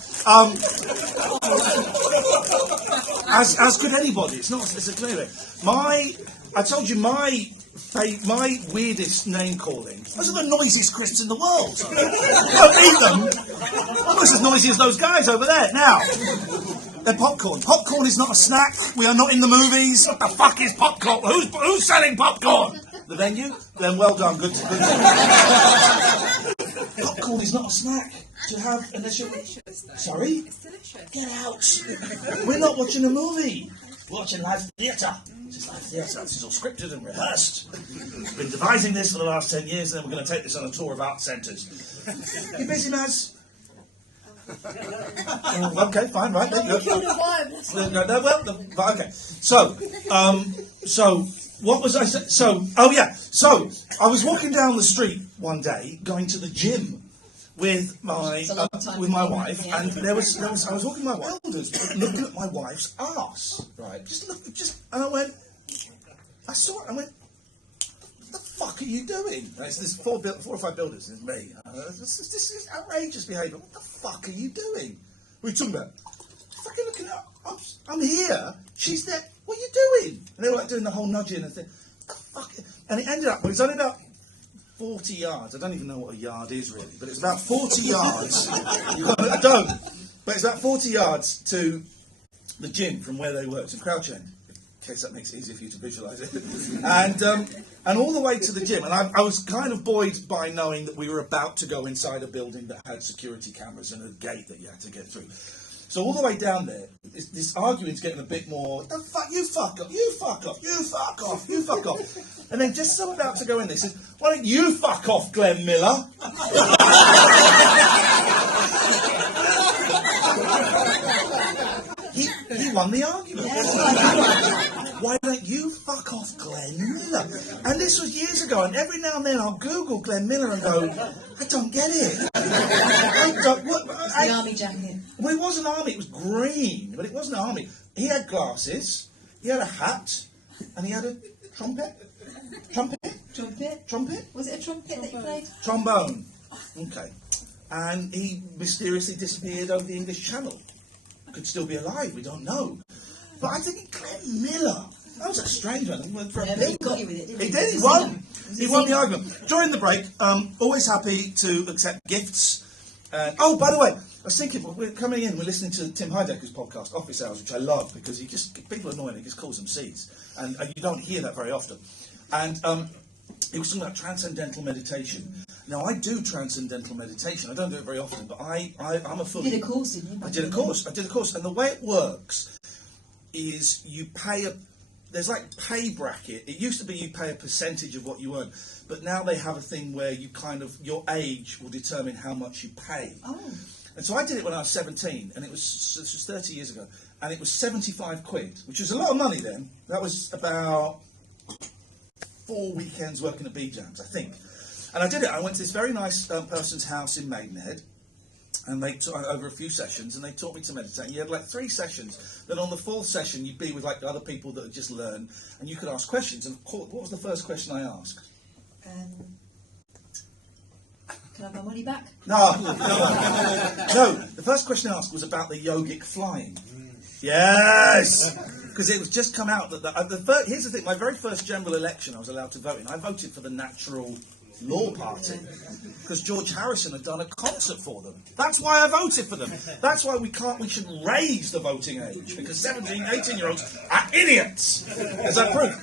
as could anybody. It's a clear. I told you my weirdest name calling. Those are the noisiest Christians in the world. Don't eat them. Almost as noisy as those guys over there. Now, they're popcorn. Popcorn is not a snack. We are not in the movies. What the fuck is popcorn? Who's selling popcorn? The venue? Then well done. Good. Popcorn is not a snack to have unless you're... Sorry? It's delicious. Get out. We're not watching a movie. We're watching live theatre. This is live theatre. This is all scripted and rehearsed. We've been devising this for the last 10 years, and then we're going to take this on a tour of art centres. You busy, Maz? Okay, fine, right. There you go. Okay. So, what was I saying? So, I was walking down the street one day, going to the gym with my wife, and I was walking with my wife, looking at my wife's arse, right? And I saw it, I went, what the fuck are you doing? Right, so there's four or five buildings, and it's me. This is outrageous behaviour. What the fuck are you doing? What are you talking about? Fucking looking at her. I'm here. She's there. What are you doing? And they were like doing the whole nudging and thing. What the fuck? And it ended up, it was only about 40 yards. I don't even know what a yard is really, but it's about 40 yards. I don't. But it's about 40 yards to the gym from where they were. It's in Crouch End, in case that makes it easier for you to visualise it. And all the way to the gym. And I was kind of buoyed by knowing that we were about to go inside a building that had security cameras and a gate that you had to get through. So all the way down there, this arguing's getting a bit more, the fuck, you fuck off, you fuck off, you fuck off, you fuck off. And then just as I'm about to go in, they says, why don't you fuck off, Glenn Miller? He won the argument. Why don't you fuck off, Glenn Miller? And this was years ago, and every now and then I'll Google Glenn Miller and go, I don't get it. The army jacket. Well, it wasn't army, it was green, but it wasn't army. He had glasses, he had a hat, and he had a trumpet. Trumpet? Was it a trumpet that he played? Trombone. Okay. And he mysteriously disappeared over the English Channel. Could still be alive, we don't know. But I think Glenn Miller, that was a strange one. Yeah, but he got you with it, didn't he? He did, he won. He won the argument. During the break, always happy to accept gifts. Oh, by the way, I was thinking, we're coming in, we're listening to Tim Heidecker's podcast, Office Hours, which I love, because people are annoying, he just calls them C's. And you don't hear that very often. And he was talking about transcendental meditation. Now, I do transcendental meditation. I don't do it very often, but I'm a fully... You did a course, didn't you? I did a course. And the way it works is you pay there's like pay bracket. It used to be you pay a percentage of what you earn, but now they have a thing where you your age will determine how much you pay. Oh. And so I did it when I was 17, and this was 30 years ago, and it was 75 quid, which was a lot of money then. That was about 4 weekends working at B-Jams, I think. And I did it. I went to this very nice person's house in Maidenhead, and they over a few sessions, and they taught me to meditate. You had like 3 sessions. Then on the 4th session, you'd be with like other people that had just learned, and you could ask questions. And what was the first question I asked? Can I have my money back? No. The first question I asked was about the yogic flying. Yes, because it was just come out that here's the thing. My very first general election, I was allowed to vote in. I voted for the Natural Law Party because George Harrison had done a concert for them. That's why I voted for them. That's why we should raise the voting age, because 17, 18-year-olds are idiots, as I proved.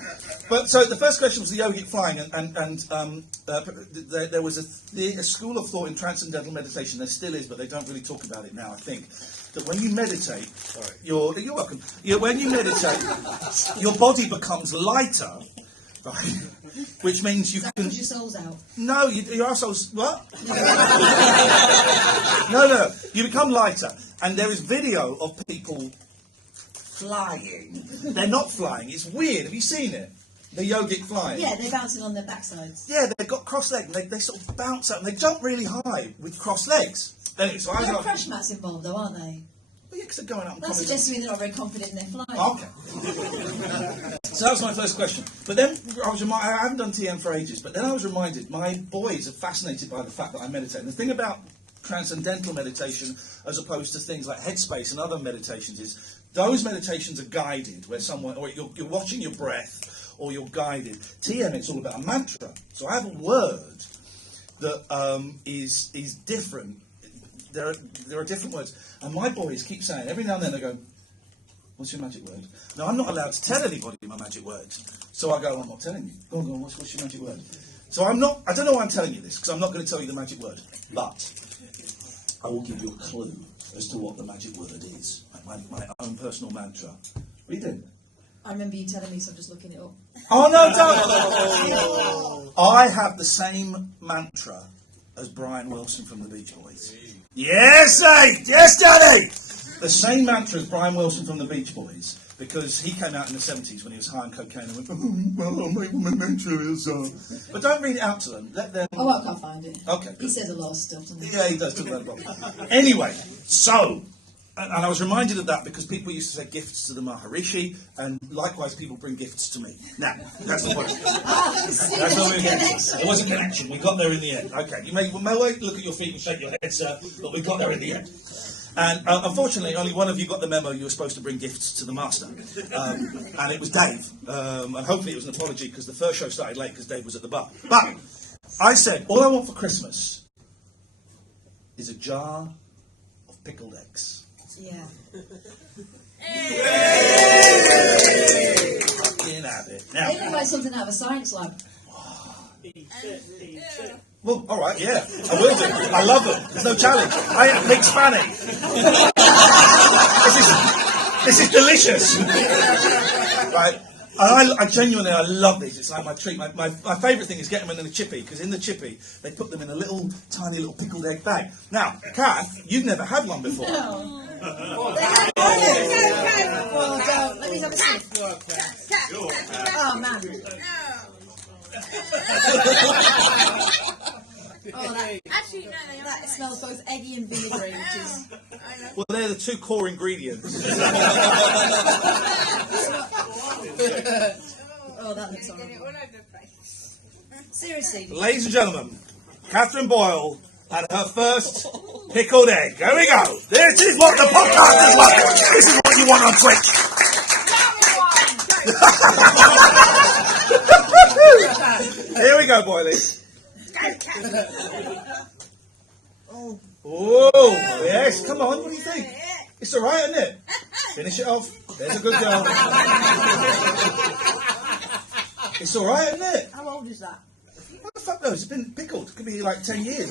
But so the first question was the yogic flying, and there was a school of thought in transcendental meditation. There still is, but they don't really talk about it now, I think. That when you meditate, you're welcome. When you meditate, your body becomes lighter Right. Which means you Is that can. because your soul's out? No, your arsehole's what? No. You become lighter, and there is video of people flying. They're not flying. It's weird. Have you seen it? The yogic flying. Yeah, they're bouncing on their backsides. Yeah, they've got cross legs. They sort of bounce up and they jump really high with cross legs. Anyway, so There are crash mats involved, though, aren't they? Well, yeah, because they're going up and That coming. suggests to me they're not very confident in their flying. Okay. So that was my first question. But then I haven't done TM for ages, but then I was reminded my boys are fascinated by the fact that I meditate. And the thing about transcendental meditation as opposed to things like Headspace and other meditations is those meditations are guided, where someone, or you're watching your breath, or you're guided. TM, it's all about a mantra. So I have a word that is different. There are different words. And my boys keep saying, every now and then they go, what's your magic word? Now, I'm not allowed to tell anybody my magic word. So I go, I'm not telling you. Go on, what's your magic word? So I don't know why I'm telling you this, because I'm not going to tell you the magic word. But I will give you a clue as to what the magic word is. My own personal mantra. What are you doing? I remember you telling me, so I'm just looking it up. Oh, no, don't! I have the same mantra as Brian Wilson from the Beach Boys. Yes, yes, Daddy! The same mantra as Brian Wilson from the Beach Boys, because he came out in the 70s when he was high on cocaine and went, my mantra is... But don't read it out to them. Let them... Oh, I can't find it. Okay. He says a lot of stuff, doesn't he? Yeah, he does talk about it. Anyway, so... And I was reminded of that because people used to say gifts to the Maharishi, and likewise people bring gifts to me. Now, that's the point. That's what we were getting to. There was a connection. We got there in the end. Okay, you may look at your feet and shake your head, sir, but we got there in the end. And unfortunately, only one of you got the memo you were supposed to bring gifts to the master. And it was Dave. And hopefully it was an apology because the first show started late because Dave was at the bar. But I said, all I want for Christmas is a jar of pickled eggs. Yeah. Fucking have it. Now, They look like something out of a science lab. well, all right, yeah, I will do. I love them. There's no challenge. I am a big fanny. This is delicious. Right? And I genuinely, I love these. It's like my treat. My favourite thing is getting them in a chippy, because in the chippy, they put them in a tiny little pickled egg bag. Now, Kath, you've never had one before. No. Oh, don't. Let me have a sip. Oh, man. Oh, Actually, no, that smells both eggy and vinegary, which is... Well, they're the two core ingredients. Oh, that looks horrible. Seriously. Ladies and gentlemen, Katherine Boyle had her first pickled egg. There we go. This is what the podcast is like. This is what you want on Twitch. Here we go, Boyley. Oh, yes. Come on. What do you think? It's all right, isn't it? Finish it off. There's a good girl. It's all right, isn't it? How old is that? What the fuck knows? It's been pickled. It could be like 10 years.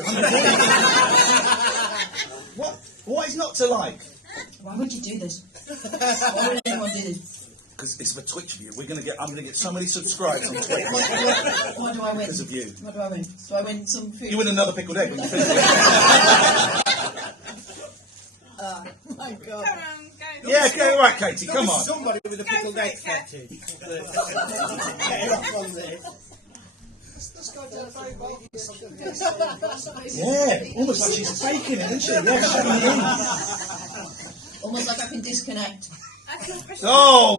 What is not to like? Why would you do this? Why would anyone do this? Because it's for Twitch view. I'm gonna get so many subscribers on Twitch. Why do I win? Because of you. What do I win? Do I win some food? You win another pickled egg when you finish it. Oh my god. Yeah, okay, right, Katie, come on. Somebody with a pickled egg fetish. Get her off on this. Yeah, almost like she's faking it, isn't she? Yeah, shutting it in. Almost like I can disconnect. Oh,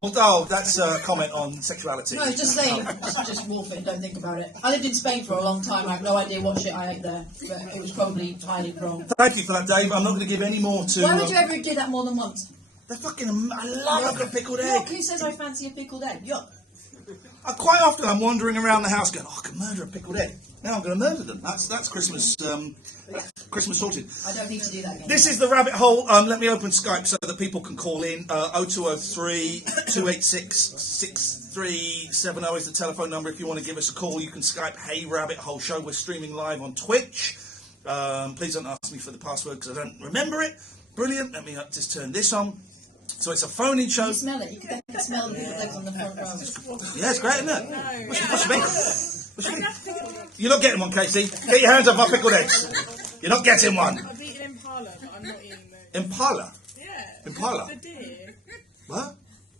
that's a comment on sexuality. No, just saying, just wolf it, don't think about it. I lived in Spain for a long time, I have no idea what shit I ate there, but it was probably highly wrong. Thank you for that, Dave. I'm not going to give any more to... Why would you ever do that more than once? They're fucking... I love a pickled egg. Yuck, who says I fancy a pickled egg? Yuck. Quite often I'm wandering around the house going, I can murder a pickled egg. Now I'm going to murder them. That's Christmas Christmas sorted. I don't need to do that again. This is the rabbit hole. Let me open Skype so that people can call in. 0203 286 6370 is the telephone number. If you want to give us a call, you can Skype Hey Rabbit Hole Show. We're streaming live on Twitch. Please don't ask me for the password because I don't remember it. Brilliant. Let me just turn this on. So it's a phone-in show. You smell it. You can definitely smell the people legs on the front row. Yeah, it's great, isn't it? What's your mean? You're not getting one, Casey. Get your hands off my pickled eggs. You're not getting one. I've eaten impala, but I'm not eating the... Impala? Yeah. Impala? The deer. What?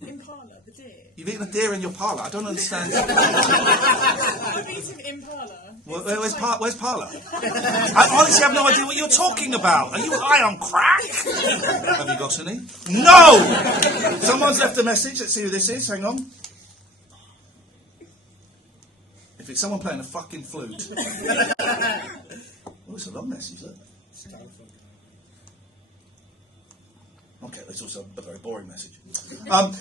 Impala, the deer. You've eaten a deer in your parlour? I don't understand. I've eaten impala. Where's Parlour? I honestly have no idea what you're talking about. Are you high on crack? Have you got any? No! Someone's left a message. Let's see who this is. Hang on. If it's someone playing a fucking flute. Oh, it's a long message, look. Okay, that's also a very boring message.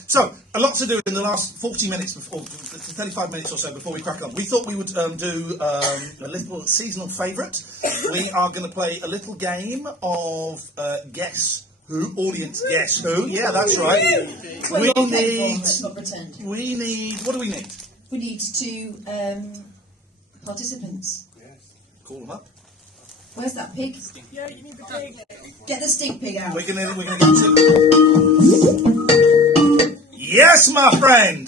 So, a lot to do in the last 40 minutes, or 35 minutes or so before we crack on. We thought we would do a little seasonal favourite. We are going to play a little game of Guess Who? Audience Guess Who? Yeah, that's right. Let's not pretend. We need, what do we need? We need 2 participants. Call them up. Where's that pig? Yeah, you need the pig. Get the stink pig out. We're gonna get to... Yes, my friend!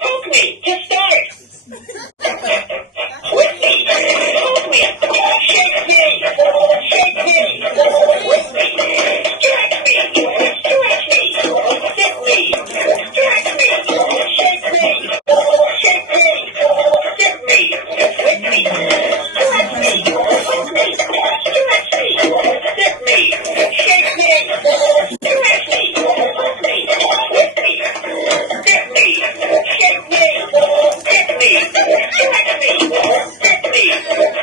Poke me to start. With me. Poke me. Shake me. Shake me. With me. Stretch me. Stretch me. Sit me. Stretch me. Shake me. Shake me. Sit me. With me. Stretch me. Poke me. Stretch me. Sit me. Shake me. Stretch me. Poke me. With me. Sit me. Shake me. Sit me. Stretch me. Sit me.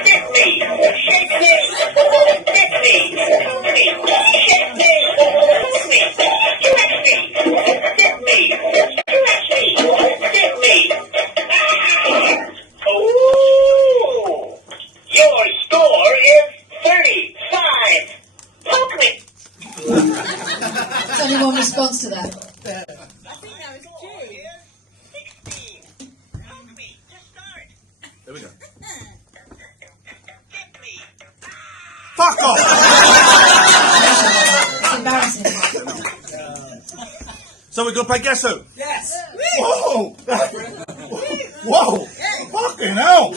Sit me. Shake me. Sit me. Poke me. Shake me. Poke me. Stretch me. Sit me. Stretch me. Sit me. Ooh. Your score is 35. Poke me. There's only one response to that. I think that was cute. There we go. Fuck off! It's embarrassing. So we're going to play Guess Who? Yes. Whoa! Whoa! Fucking hell!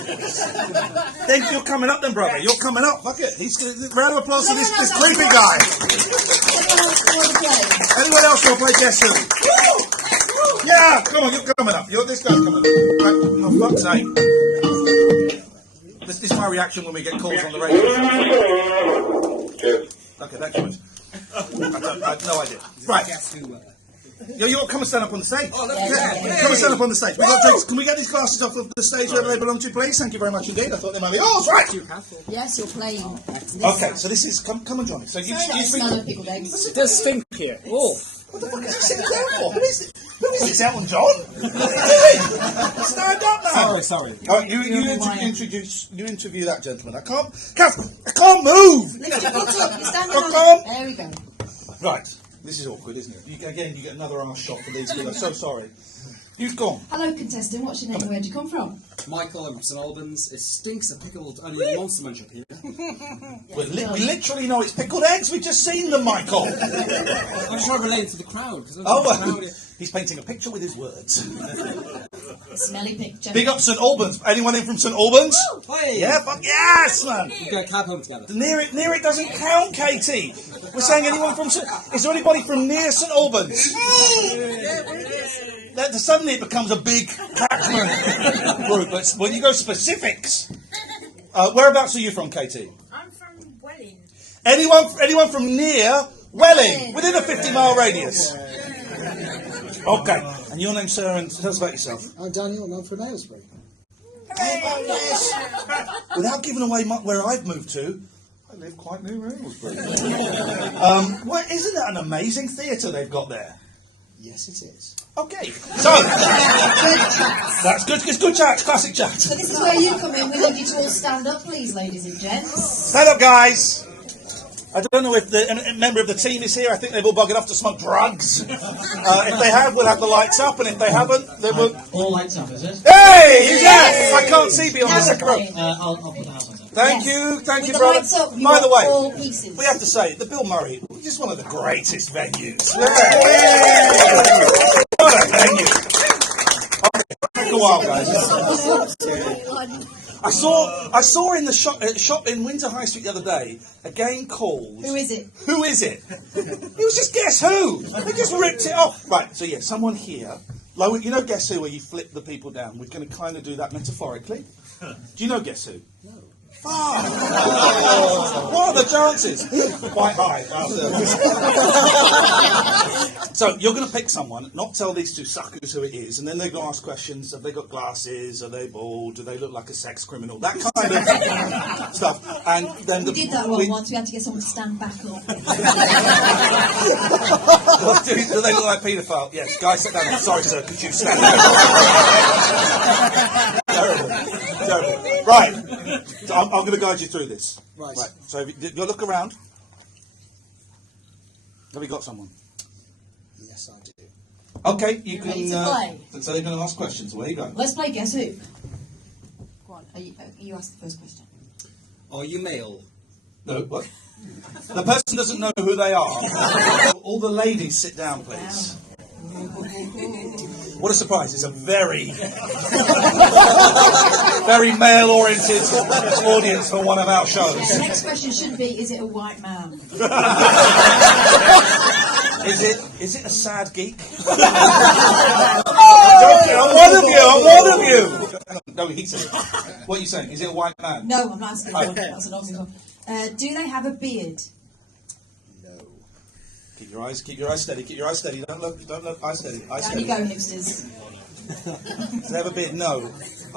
Think you're coming up then, brother. You're coming up. Fuck it. He's gonna, round of applause for this creepy guy. Anyone else want to play Guess Who? Yeah, come on, you're coming up. This guy's coming up. Right, for fuck's sake. This is my reaction when we get calls on the radio. Okay, thanks, George. I have no idea. Right. You'll come and stand up on the stage. Oh, Come and stand up on the stage. Can we get these glasses off of the stage where they belong to, please? Thank you very much indeed. I thought they might be. Oh, that's right. Yes, you're playing. Okay, so this is come and join me. So you smell of pickled eggs. It does stink here. Oh. What the fuck is he sitting down for? Who is this, Elton John? What are you doing? Stand up now. Sorry. All right, you interview that gentleman. I can't move. There we go. Right, this is awkward, isn't it? You get another arse shot for these people. I'm so sorry. You've gone. Hello, contestant. What's your name and where do you come from? Michael, I'm from St Albans. It stinks of pickled onion monster munch up here. We literally know it's pickled eggs. We've just seen them, Michael. I'm trying to relate to the crowd. He's painting a picture with his words. A smelly picture. Big up St Albans. Anyone in from St Albans? Hey. Yeah, fuck yes, man. We go cab home together. Near it doesn't count, Katie. We're saying anyone from St... Is there anybody from near St Albans? Suddenly it becomes a big Crackman group. But when you go specifics... whereabouts are you from, Katie? I'm from Welling. Anyone from near Welling? Within a 50-mile radius? Okay. And your name, sir, and tell us about yourself. I'm Daniel, and I'm from Aylesbury. Without giving away where I've moved to, I live quite near Aylesbury. Isn't that an amazing theatre they've got there? Yes, it is. Okay, so that's good. It's good chat, classic chat. So this is where you come in. We need you to all stand up, please, ladies and gents. Stand up, guys. I don't know if a member of the team is here. I think they've all buggered off to smoke drugs. If they have, we'll have the lights up, and if they haven't, then we'll... All lights up, is it? Hey! Yes! I can't see beyond the second row. I'll put the house on top. Thank Yes. you, With the brother. lights up, you By the want all way, pieces. we have to say, the Bill Murray is one of the greatest venues. What a venue. Okay, take a while, guys. I saw in the shop in Winter High Street the other day a game called... Who is it? Who is it? It was just Guess Who. They just ripped it off. Right, so yeah, someone here... Like, you know Guess Who, where you flip the people down? We're going to kind of do that metaphorically. Do you know Guess Who? No. What are the chances? Quite high. So you're going to pick someone, not tell these two suckers who it is, and then they're going to ask questions. Have they got glasses? Are they bald? Do they look like a sex criminal? That kind of stuff. And then We did that one once. We had to get someone to stand back up. do they look like paedophile? Yes. Guys, sit down. Sorry, sir. Could you stand back? Terrible. Right. So I'm going to guide you through this. Right. So if you look around. Have you got someone? Yes, I do. Okay, you can. Ready to play? So they're going to ask questions. Away you go. Let's play Guess Who. Go on. You ask the first question. Are you male? No. What? The person doesn't know who they are. All the ladies, sit down, please. What a surprise! It's a very, very male-oriented audience for one of our shows. The next question should be: is it a white man? Is it a sad geek? I'm one of you. Hang on. No, he says. What are you saying? Is it a white man? No, I'm not asking one. That's an obvious one. Do they have a beard? Keep your eyes steady. Keep your eyes steady. Don't look. Eyes steady. Eyes Down steady. you go, hipsters. Does they have a beard? No.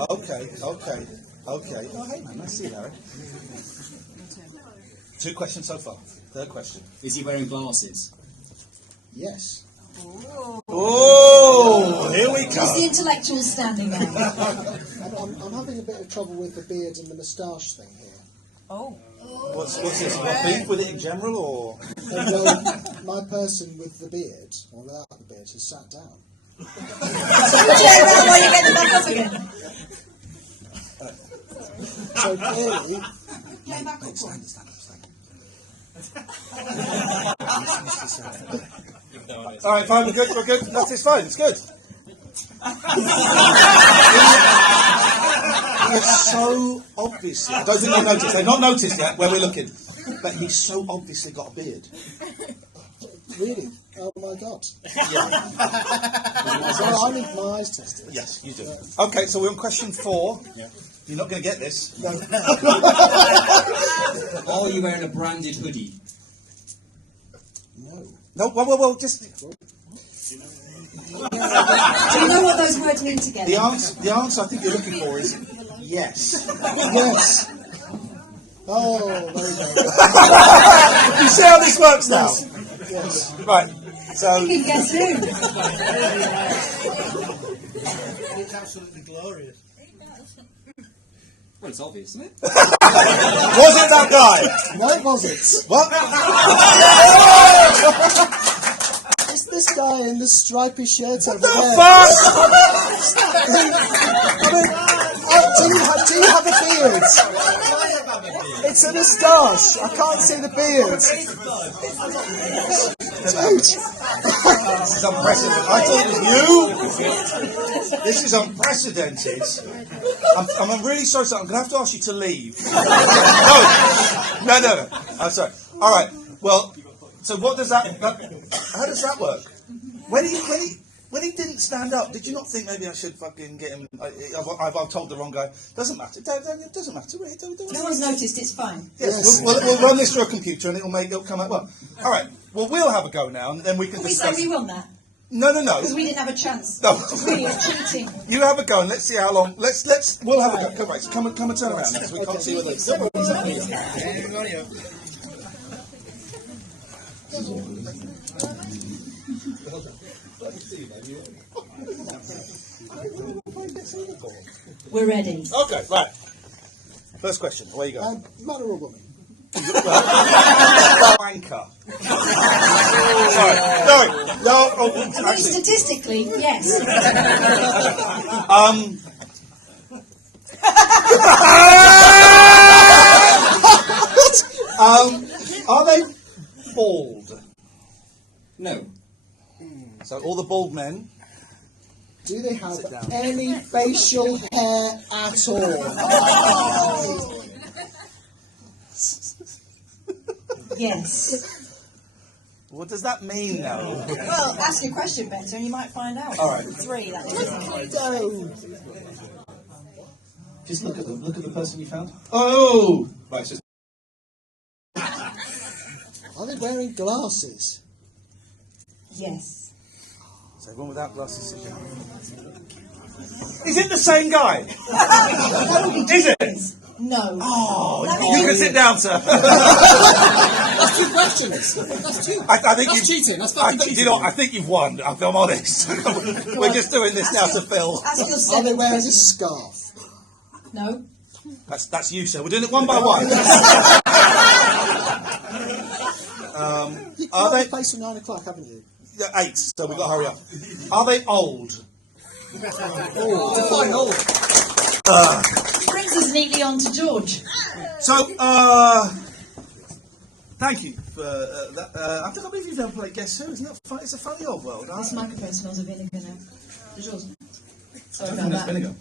Okay. Oh, hey, man. Nice to see you, Larry. 2 questions so far. 3rd question. Is he wearing glasses? Yes. Oh, here we Just the go. intellectuals standing there. I'm having a bit of trouble with the beard and the moustache thing here. Oh. What's this? What, beef with it in general, or? Well, my person with the beard, or without the beard, has sat down. Turn around while you get them back up again. So clearly, Get back up. All right, fine. We're good. That is fine. It's good. He's so obviously. I don't think they noticed. They've not noticed yet where we're looking. But he's so obviously got a beard. really, oh my God. So I need my eyes tested. Yes, you do. Okay, so we're on question 4. Yeah. You're not going to get this. No. Are you wearing a branded hoodie? No. Well. Just. Do you know what those words mean together? The answer I think you're looking for is yes. Yes. Oh, there we go. You see how this works now? Yes. Right. So. You can guess who? It's absolutely glorious. Well, it's obvious, isn't it? Was it that guy? No, it wasn't. What? It's this guy in the stripy shirt over The there. fuck? Do you have a beard? It's a moustache. I can't see the beard. Dude. This is unprecedented. I thought it was you. This is unprecedented. I'm really sorry, sir. I'm going to have to ask you to leave. No. I'm sorry. All right. Well, so what does that how does that work? When he didn't stand up, did you not think maybe I should fucking get him? I've told the wrong guy. Doesn't matter. It doesn't matter. No one's noticed, it's fine. Yes. We'll run this through a computer and it'll come out well. All right. Well, we'll have a go now, and then we can Can we discuss. say we won that? No. Because we didn't have a chance. No. Really, it's cheating. You have a go, and let's see how long. We'll have a go. Come, right, so come and turn around, so we can't see what they. We're ready. Okay, right. First question. Away you go. Man or woman? Wanker. Sorry. No. Oh, I mean, actually, statistically, yes. Are they bald? No. So all the bald men. Do they have any facial hair at all? Yes. What does that mean, though? Well, ask your question better and you might find out. All right. 3, that is. Just look at them. Look at the person you found. Oh! Right, so Are they wearing glasses? Yes. so one without glasses. Sit down. Is it the same guy? Is it? No. Oh, you can sit down, sir. That's 2 questions. That's 2. I think That's you've, cheating. That's fucking cheating. You know, I think you've won. I'm honest. We're just doing this now to Phil. Ask your Are they seventh wearing a question. scarf? No. That's you, sir. We're doing it one by one. You've Are got they the place for 9 o'clock, haven't you? 8? So we've got to hurry up. Are they old? Define old. Brings us neatly on to George. So, thank you for that. I don't believe you've ever played Guess Who. Isn't that fun? It's a funny old world. This microphone smells of vinegar now. Is yours? Sorry I about think that. vinegar.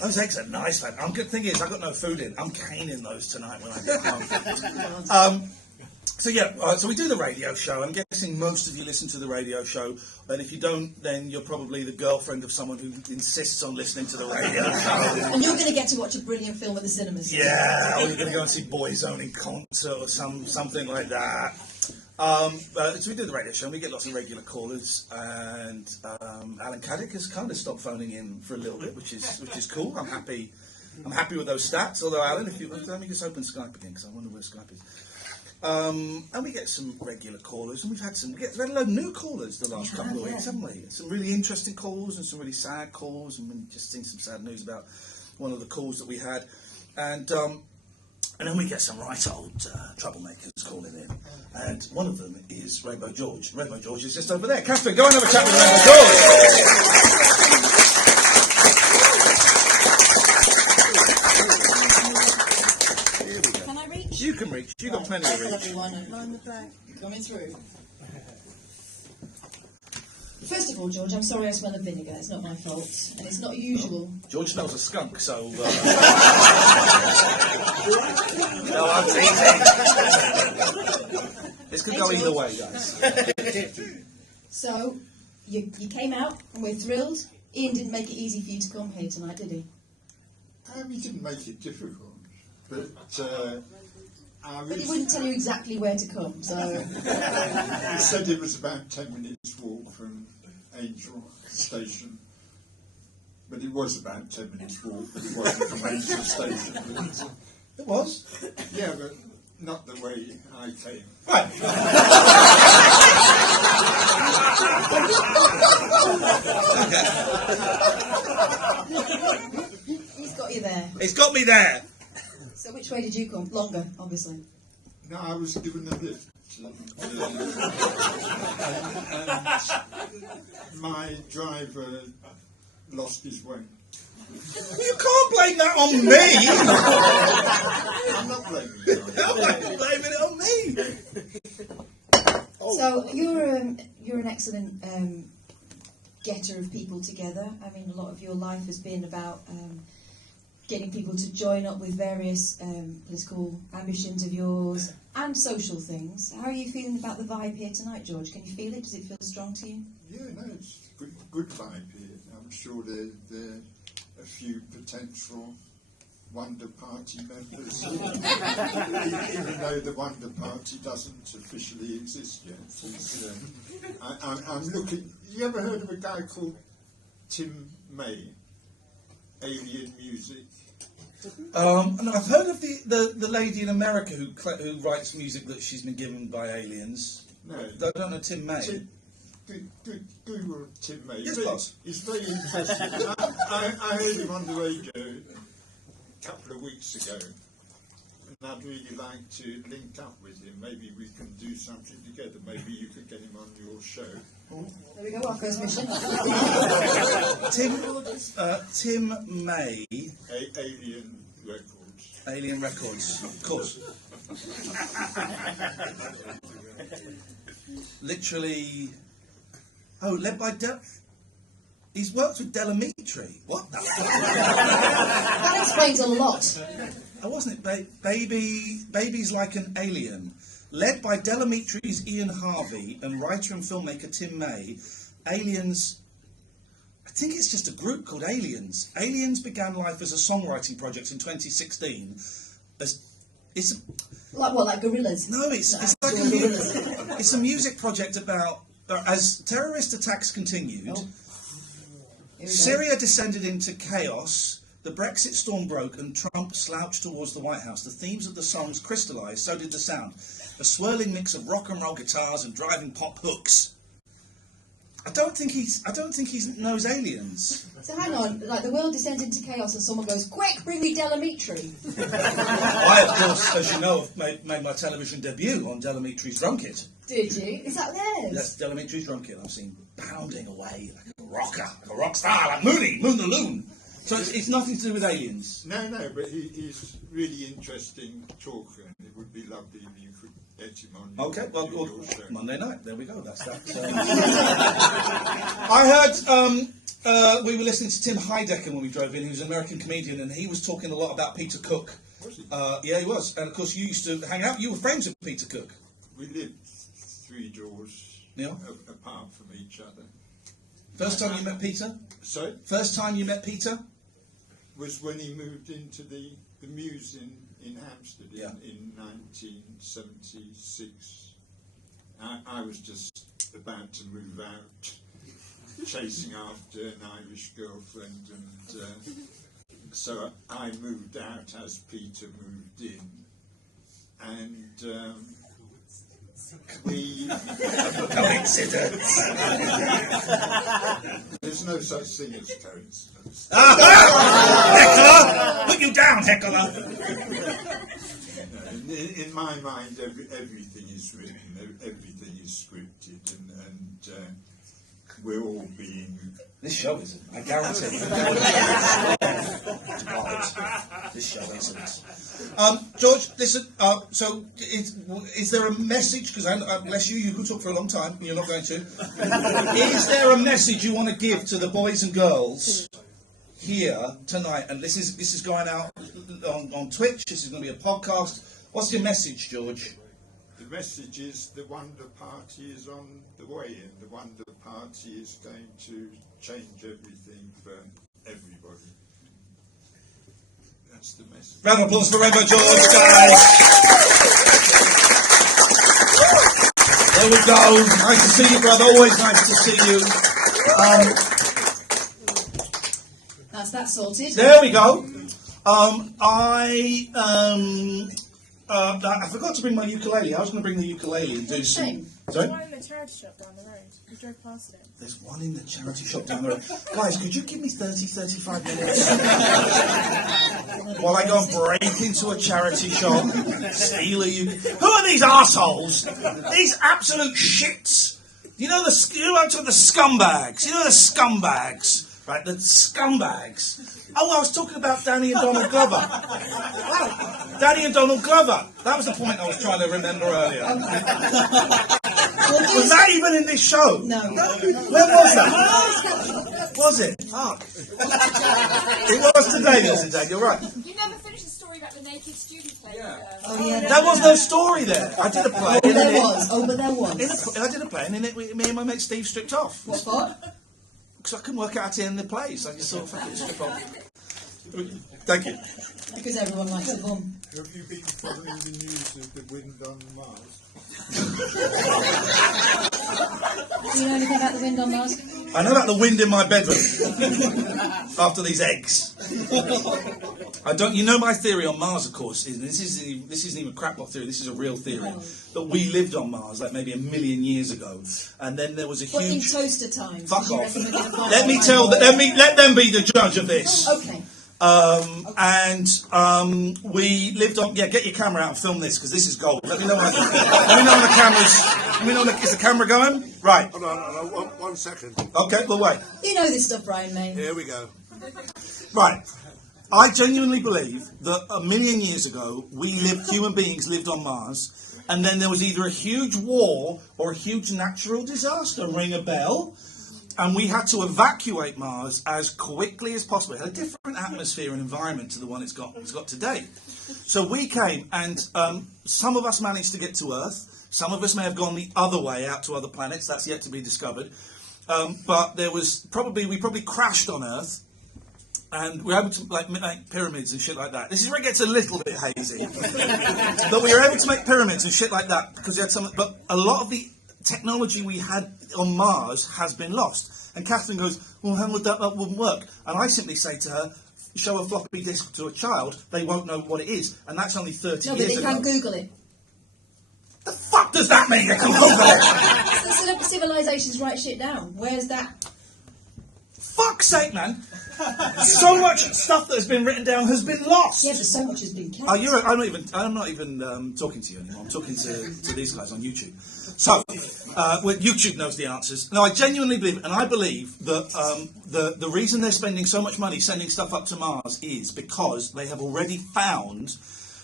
Those eggs are nice, man. Good thing is, I've got no food in. I'm caning those tonight when I get home. So we do the radio show. I'm guessing most of you listen to the radio show, and if you don't, then you're probably the girlfriend of someone who insists on listening to the radio show. And you're going to get to watch a brilliant film at the cinemas. Yeah, or you're going to go and see Boyzone in concert or something like that. So we do the radio show, and we get lots of regular callers, and Alan Caddick has kind of stopped phoning in for a little bit, which is cool. I'm happy with those stats. Although Alan, if you let me just open Skype again because I wonder where Skype is. And we get some regular callers, and we've had a lot of new callers the last couple of weeks, haven't we? Some really interesting calls and some really sad calls, and we've just seen some sad news about one of the calls that we had, and then we get some right old troublemakers calling in, and one of them is Rainbow George. Rainbow George is just over there. Katherine, go and have a chat with Rainbow George. You can reach. You've got plenty of reach. Everyone, line the back, coming through. First of all, George, I'm sorry I smell of vinegar. It's not my fault, and it's not usual. George smells a skunk, so. No, I'm teasing. This could go either way, guys. So, you came out, and we're thrilled. Ian didn't make it easy for you to come here tonight, did he? He didn't make it difficult, but. But he wouldn't tell you exactly where to come, so... He said it was about 10 minutes walk from Angel Station. But it was about 10 minutes walk, but it wasn't from Angel Station. It was? Yeah, but not the way I came. Right. He's got you there. He's got me there. So which way did you come? Longer, obviously. No, I was given a lift. And my driver lost his way. You can't blame that on me. I'm not blaming you. I'm blaming it on me. So you're an excellent getter of people together. I mean, a lot of your life has been about getting people to join up with various political ambitions of yours and social things. How are you feeling about the vibe here tonight, George? Can you feel it? Does it feel strong to you? Yeah, no, it's good vibe here. I'm sure there are a few potential Wonder Party members here. Even though the Wonder Party doesn't officially exist yet. I'm looking... You ever heard of a guy called Tim May? Alien Music? And I've heard of the lady in America who writes music that she's been given by aliens. No. I don't know Tim May. Google Tim May. Yes, boss. He's very interesting. I heard him on the radio a couple of weeks ago. and I'd really like to link up with him. Maybe we can do something together. Maybe you could get him on your show. There we go, our first mission. Tim May. Alien Records. Alien Records, of course. Literally. Oh, led by he's worked with Delamitri. What the fuck? That explains a lot. Oh, wasn't it? Baby's Like an Alien. Led by Delamitri's Ian Harvey and writer and filmmaker Tim May, Aliens. I think it's just a group called Aliens. Aliens began life as a songwriting project in 2016. Like what, like gorillas? No, it's like it's a music project about as terrorist attacks continued. Syria descended into chaos. The Brexit storm broke and Trump slouched towards the White House. The themes of the songs crystallised, so did the sound. A swirling mix of rock and roll guitars and driving pop hooks. I don't think he knows aliens. So hang on, like the world descends into chaos and someone goes, quick, bring me Delamitri. I, of course, as you know, have made my television debut on Delamitri's drum kit. Did you? Is that theirs? That's Delamitri's drum kit. I've seen pounding away like a rocker, like a rock star, like Moon the Loon. So it's nothing to do with aliens. No, but he's really interesting talker, and it would be lovely if you could get him on. Okay, well, Monday night. There we go. That's that. I heard we were listening to Tim Heidecker when we drove in. He was an American comedian, and he was talking a lot about Peter Cook. Was he? Yeah, he was. And of course, you used to hang out. You were friends with Peter Cook. We lived 3 doors apart from each other. First time you met Peter? Sorry? First time you met Peter? Was when he moved into the Mews in Hampstead in 1976. I was just about to move out, chasing after an Irish girlfriend, and so I moved out as Peter moved in, and we... Coincidence. There's no such thing as coincidence. Heckler! Put you down, Heckler! In my mind, everything is written, everything is scripted, and we're all being... This show isn't, I guarantee. This show isn't. George, listen, so is there a message, because bless you could talk for a long time, you're not going to. Is there a message you want to give to the boys and girls here tonight? And this is going out on Twitch, this is going to be a podcast. What's your message, George? The message is the Wonder Party is on the way, and the Wonder Party is going to change everything for everybody. That's the message. Round of applause for Rainbow George, guys. There we go. Nice to see you, brother. Always nice to see you. That's that sorted. There we go. I forgot to bring my ukulele. I was going to bring the ukulele and do some... Sorry? There's one in the charity shop down the road. We drove past it. There's one in the charity shop down the road. Guys, could you give me 35 minutes? While I go and break into a charity shop, steal a ukulele. Who are these arseholes? These absolute shits. You know the scumbags. You know the scumbags. Right, the scumbags. Oh, I was talking about Danny and Donald Glover. Danny and Donald Glover. That was the point I was trying to remember earlier. Was that even in this show? No. Where was that? Was it? Fuck. It was today, Mr. Dad, you're right. You never finished the story about the naked student play. Oh, yeah. There was no story there. I did a play. But there was. I did a play, and in it, me and my mate Steve stripped off. What for? Because I couldn't work out how to end the play, so I just thought, fuck it, strip off. Thank you. Because everyone likes a bum. Have you been following the news of the wind on Mars? Do you know anything about the wind on Mars? I know about the wind in my bedroom after these eggs. I don't. You know my theory on Mars, of course. This isn't even a crackpot theory. This is a real theory that we lived on Mars like maybe 1 million years ago, and then there was a But huge. in toaster time. Fuck off. Let them be the judge of this. Okay. We lived on. Yeah, get your camera out and film this because this is gold. Let me know when the camera's. Let me know when is the camera going? Right. Hold on, 1 second. Okay, we'll wait. You know this stuff, Brian, mate. Here we go. Right. I genuinely believe that 1 million years ago, human beings lived on Mars, and then there was either a huge war or a huge natural disaster, ring a bell, and we had to evacuate Mars as quickly as possible. It had a different atmosphere and environment to the one it's got today. So we came, and some of us managed to get to Earth. Some of us may have gone the other way out to other planets. That's yet to be discovered. But we probably crashed on Earth. And we were able to make pyramids and shit like that. This is where it gets a little bit hazy. But we were able to make pyramids and shit like that because we had some. But a lot of the technology we had on Mars has been lost. And Catherine goes, "Well, how would that wouldn't work?" And I simply say to her, "Show a floppy disk to a child, they won't know what it is." And that's only 30 years ago. No, but they can Google it. The fuck does that mean? They can Google it. Civilizations write shit down. Where's that? Fuck's sake, man. So much stuff that has been written down has been lost. Yeah, but so much has been kept. I'm not even talking to you anymore. I'm talking to these guys on YouTube. So, YouTube knows the answers. No, I genuinely believe, and I believe that the reason they're spending so much money sending stuff up to Mars is because they have already found,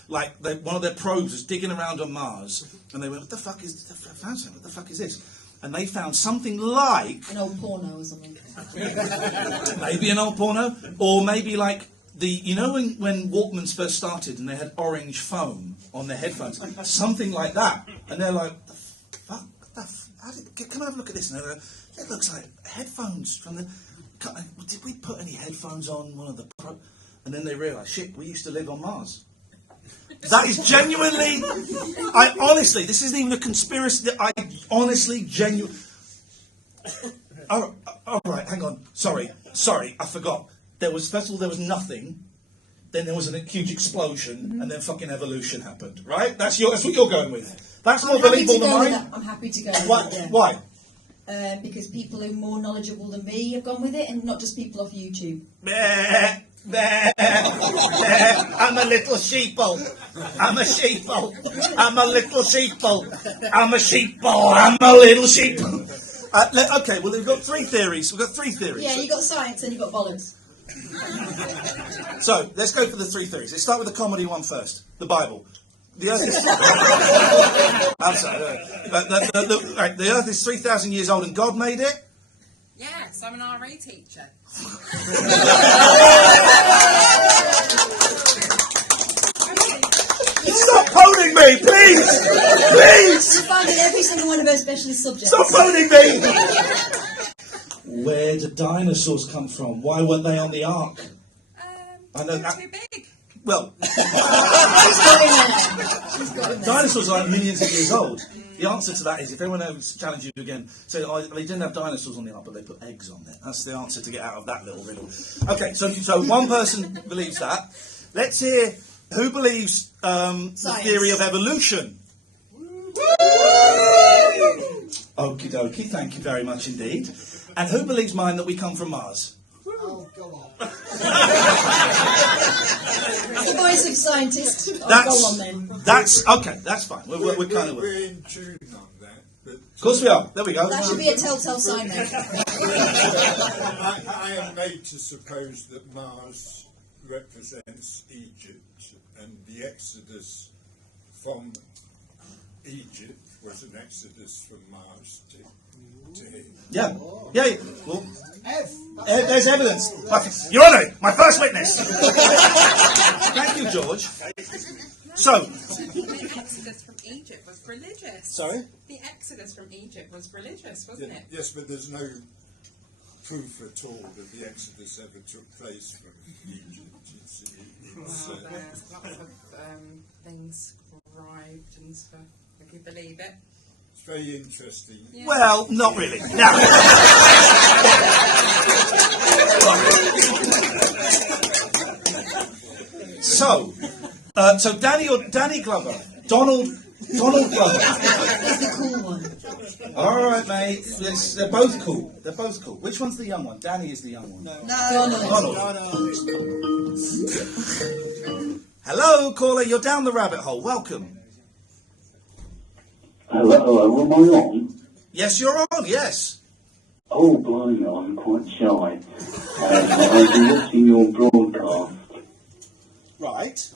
one of their probes was digging around on Mars, and they went, "What the fuck is this?" And they found something like an old porno or something. Maybe an old porno, or maybe like when Walkmans first started and they had orange foam on their headphones, something like that. And they're like, "Come and have a look at this." And they're like, "It looks like headphones from the. Did we put any headphones on one of the pro?" And then they realise, shit, we used to live on Mars. That is genuinely, this isn't even a conspiracy, I honestly, genuinely, all right, hang on, sorry, I forgot. First of all, there was nothing, then there was a huge explosion, and then fucking evolution happened, right? That's what you're going with. That's more believable than mine. I'm happy to go with it. Why? Because people who are more knowledgeable than me have gone with it, and not just people off YouTube. I'm a little sheeple. I'm a sheeple. I'm a little sheeple. I'm a sheeple. I'm a little sheeple. Okay, well, we've got three theories. Yeah, you got science and you got bollocks. So let's go for the three theories. Let's start with the comedy one first. The Bible. The Earth is. I'm sorry. The Earth is 3,000 years old, and God made it. Yes, I'm an RE teacher. Stop phoning me, please! Please! You find in every single one of our specialist subjects. Stop phoning me! Where did dinosaurs come from? Why weren't they on the Ark? I know they're too big. Well, She's got in there. Dinosaurs are like millions of years old. The answer to that is, if anyone else challenges you again, say, they didn't have dinosaurs on the Ark, but they put eggs on it. That's the answer to get out of that little riddle. Okay, so one person believes that. Let's hear who believes the theory of evolution. Okie dokie, thank you very much indeed. And who believes mine that we come from Mars? Oh, go on. It's the voice of scientist. Go on then. That's okay. That's fine. We're kind of. We're in tune on that. But of course we are. There we go. That should be a telltale sign then. I am made to suppose that Mars represents Egypt, and the exodus from Egypt was an exodus from Mars to him. Yeah. Well, there's evidence. Your Honour, my first witness. Thank you, George. So, the exodus from Egypt was religious. Sorry? The exodus from Egypt was religious, wasn't it? Yes, but there's no proof at all that the exodus ever took place from Egypt. It's There's lots of things arrived and stuff, if you believe it. It's very interesting. Yeah. Well, not really. Now. So Danny Glover, Donald Glover. He's the cool one. All right, mate. They're both cool. They're both cool. Which one's the young one? Danny is the young one. No. Donald. Hello, caller. You're down the rabbit hole. Welcome. Hello, am I on? Yes, you're on. Yes. Oh, blimey, I'm quite shy. I've been watching your broadcast, Right.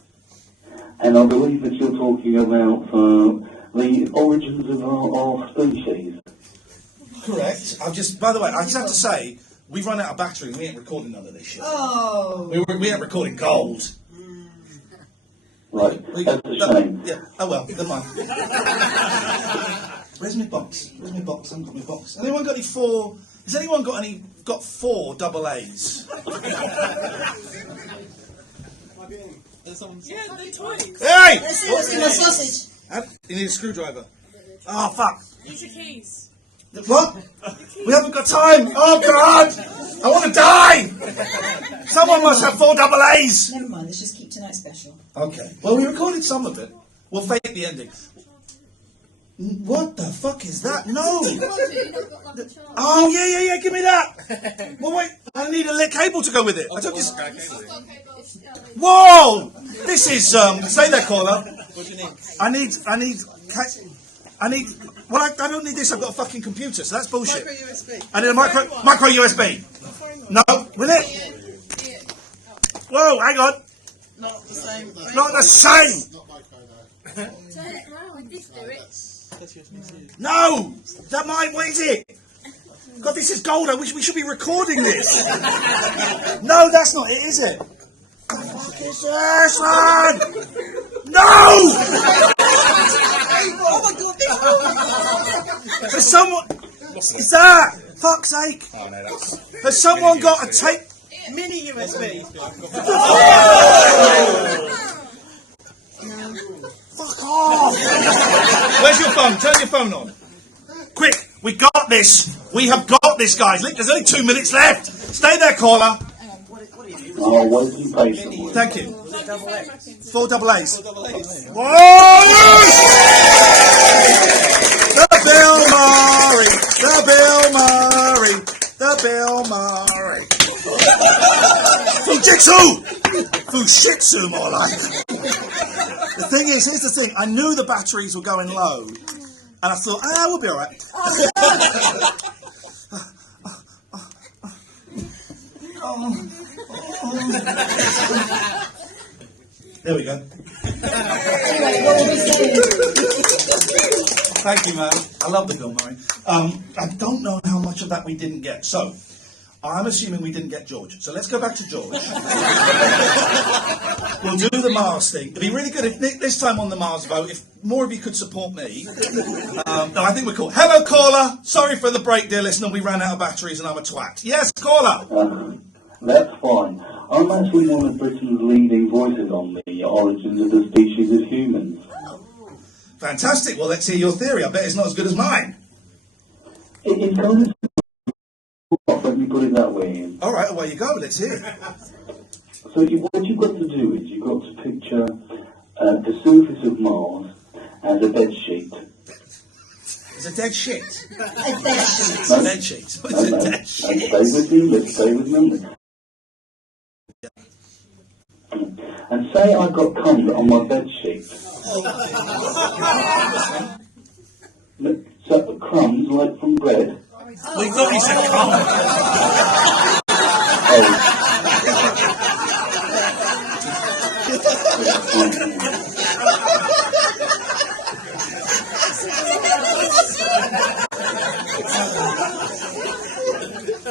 and I believe that you're talking about the origins of our species. Correct. By the way, I just have to say, we've run out of battery and we ain't recording none of this shit. Oh. We ain't recording gold. Right, that's a shame. Yeah. Oh well, never mind. Where's my box? I haven't got my box. Has anyone got 4 double A's? Yeah, they toys. Hey! Let's see what's in my sausage. You need a screwdriver. Oh fuck. Use your keys. What? We haven't got time. Oh God! I want to die. Someone must have 4 double A's. Never mind, let's just keep tonight special. Okay. Well, we recorded some of it. We'll fake the ending. What the fuck is that? No. Oh yeah. Give me that. Well, wait. I need a lit cable to go with it. I took this. Whoa! This is Stay there, caller. What do you need? I need. Well, I don't need this. I've got a fucking computer, so that's bullshit. Micro USB. I need a micro USB. No, will it? Whoa, hang on. Not the same. Not the same. Turn it round. Just do it. No, that might. What is it? God, this is gold. We should be recording this. No, that's not it, is it? What the fuck is this, man? No! Oh my God! Has someone? Is that? Fuck's sake! Oh no, that's. Has someone got a tape? Mini USB. Fuck off! Where's your phone? Turn your phone on. Quick, we got this. We have got this, guys. Look, there's only 2 minutes left. Stay there, caller. Oh, waiting patiently. Thank you. 4 double A's. Whoa! The Bill Murray. The Bill Murray. The Bill Murray. Fujitsu! Fushitsu, more like. The thing is, here's the thing. I knew the batteries were going low, and I thought, we'll be all right. There we go. Thank you, man. I love the Bill Murray. I don't know how much of that we didn't get. So, I'm assuming we didn't get George. So let's go back to George. We'll do the Mars thing. It'd be really good if this time on the Mars vote, if more of you could support me. No, I think we're cool. Hello, caller. Sorry for the break, dear listener. We ran out of batteries and I'm a twat. Yes, caller. That's fine. I'm actually one of Britain's leading voices on the origins of the species of humans. Fantastic. Well, let's hear your theory. I bet it's not as good as mine. It's kind of... Let me put it that way, Ian. All right, away you go. Let's hear it. So what you've got to do is you've got to picture the surface of Mars as a bed sheet. It's a dead shit. A dead sheet. A dead sheet. It's a dead shit. Let's stay with me. And say I got cum on my bed sheet. So crumbs like from bread. We thought he said cum.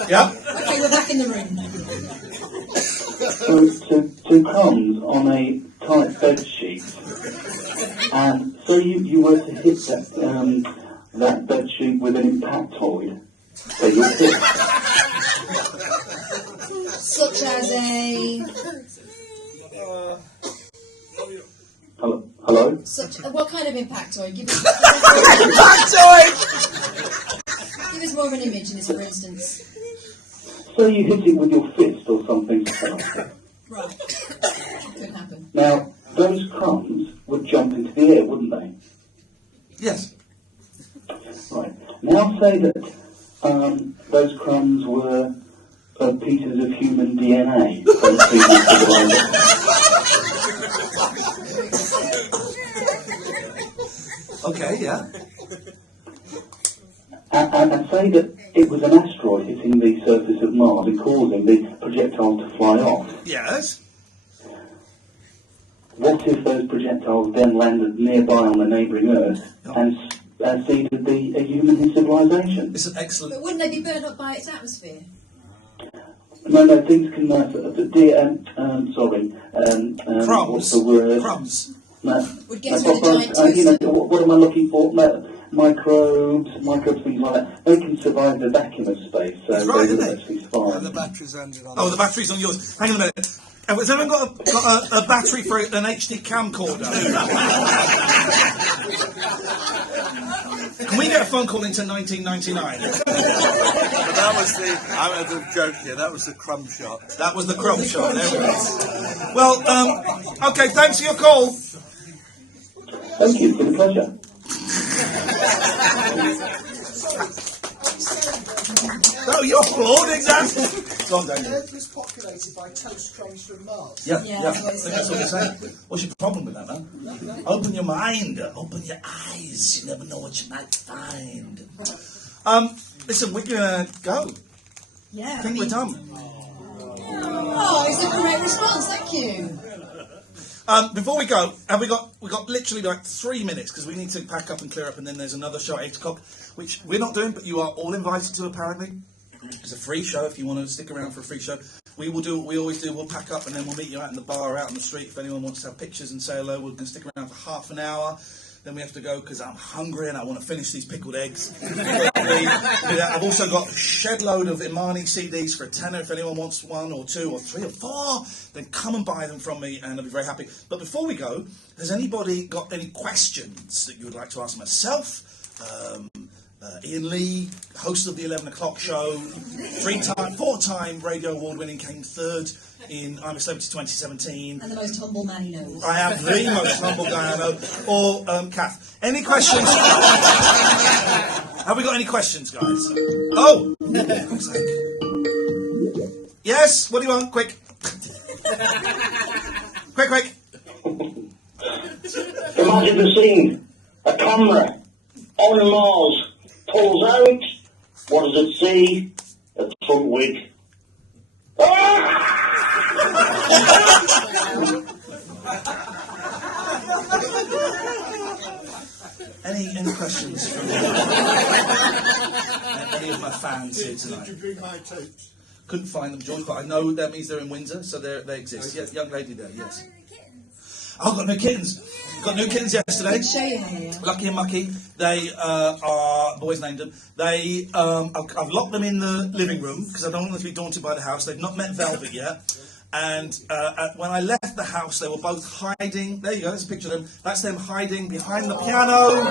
Yeah. Okay, we're back in the room. So comes on a tight bed sheet, and so you were to hit that bed sheet with an impactoid, so you hit. Such as a... Hello? What kind of impactoid? Give us more of an image in this, for instance. So you hit it with your fist or something. Right. Could happen. Now, those crumbs would jump into the air, wouldn't they? Yes. Right. Now say that those crumbs were pieces of human DNA from the previous civilization. Okay, yeah. And say that it was an asteroid hitting the surface of Mars and causing the projectile to fly off. Yes. What if those projectiles then landed nearby on the neighbouring Earth and seeded a human civilization? It's an excellent... But wouldn't they be burned up by its atmosphere? No, things can... crumbs. What's the word? Crumbs. No. Would get rid of giant toaster. What am I looking for? Microbes, things like that. They can survive the vacuum of space, so That's right, they will isn't it? actually survive. And the batteries ended on. Oh, the battery's on yours. Hang on a minute. Has anyone got a battery for an HD camcorder? Can we get a phone call into 1999? That was the. I'm a joke here. That was the crumb shot. That was the crumb shot. There we go. Well, okay. Thanks for your call. Thank you. It's been a pleasure. Oh, you're applauding that? Go on, Daniel. Earth was populated by toast crumbs from Mars. Yeah. That's what you're saying. What's your problem with that, man? Open your mind, open your eyes. You never know what you might find. Listen, we're gonna go. Yeah. I think we're done. Oh, it's a great response. Thank you. Before we go, we got literally like 3 minutes because we need to pack up and clear up, and then there's another show at 8 o'clock, which we're not doing, but you are all invited to apparently. It's a free show if you want to stick around for a free show. We will do what we always do. We'll pack up and then we'll meet you out in the bar, out on the street. If anyone wants to have pictures and say hello, we're going to stick around for half an hour. Then we have to go because I'm hungry and I want to finish these pickled eggs. I've also got a shed load of Imani CDs for a tenner. If anyone wants 1 or 2 or 3 or 4, then come and buy them from me and I'll be very happy. But before we go, has anybody got any questions that you would like to ask myself? Iain Lee, host of the 11 o'clock show, 4-time radio award-winning, came 3rd in I'm a Celebrity 2017. And the most humble man he knows. I am the most humble guy I know. Or Kath. Any questions? Have we got any questions, guys? Oh! Yes? What do you want? Quick. Quick. Imagine the scene. A camera on Mars pulls out. What does it see? A front wig. Any questions from any of my fans here tonight? Did you bring my tapes? Couldn't find them, George, but I know that means they're in Windsor, so they exist. Yes, young lady there, yes. Oh, got new kittens. Got new kittens yesterday. Show you here. Lucky and Mucky. They are, boys named them. They, I've locked them in the living room because I don't want them to be daunted by the house. They've not met Velvet yet. And when I left the house, they were both hiding. There you go, there's a picture of them. That's them hiding behind the piano.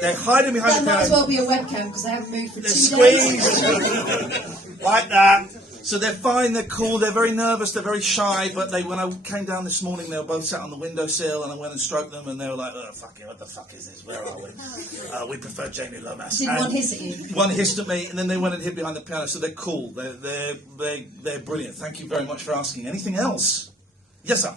They're hiding behind the That might as piano. well be a webcam because they haven't moved for They're 2 days. squeezed. Like that. So they're fine, they're cool, they're very nervous, they're very shy, but when I came down this morning, they were both sat on the windowsill, and I went and stroked them, and they were like, oh, fuck it, what the fuck is this? Where are we? We prefer Jamie Lomas. Did one hiss at you? One hissed at me, and then they went and hid behind the piano, so they're cool. They're brilliant. Thank you very much for asking. Anything else? Yes, sir.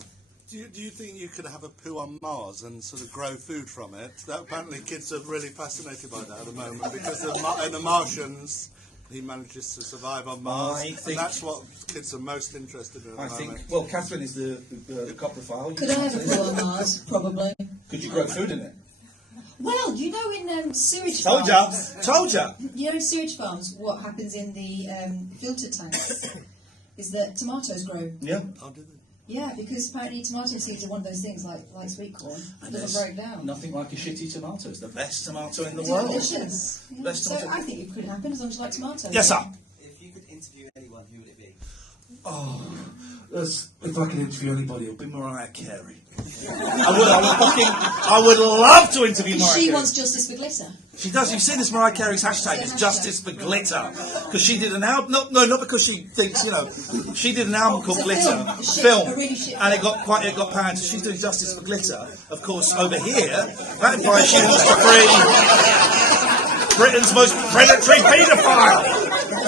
Do you think you could have a poo on Mars and sort of grow food from it? That apparently kids are really fascinated by that at the moment because the Martians, he manages to survive on Mars, and that's what kids are most interested in at the moment. Well, Catherine is the coprophile. Could I have a pool on Mars? Probably. Could you grow food in it? Well, you know in sewage Told farms... ya. You know in sewage farms, what happens in the filter tanks is that tomatoes grow. Yeah. Yeah, because apparently tomato seeds are one of those things like sweet corn. It doesn't break down. Nothing like a shitty tomato. It's the best tomato in the It's world. delicious. Yeah. Best So tomato. I think it could happen as long as you like tomatoes. Yes, sir. If you could interview anyone, who would it be? Oh, if I can interview anybody, it'll be Mariah Carey. I would love to interview Mariah She Carey. wants justice for glitter. She does. You've seen this Mariah Carey's hashtag. It's justice for glitter. Because she did an album. No, not because she thinks, she did an album called Glitter. Film. And it got panned. So she's doing justice for glitter. Of course, over here, that implies she wants to free Britain's most predatory paedophile.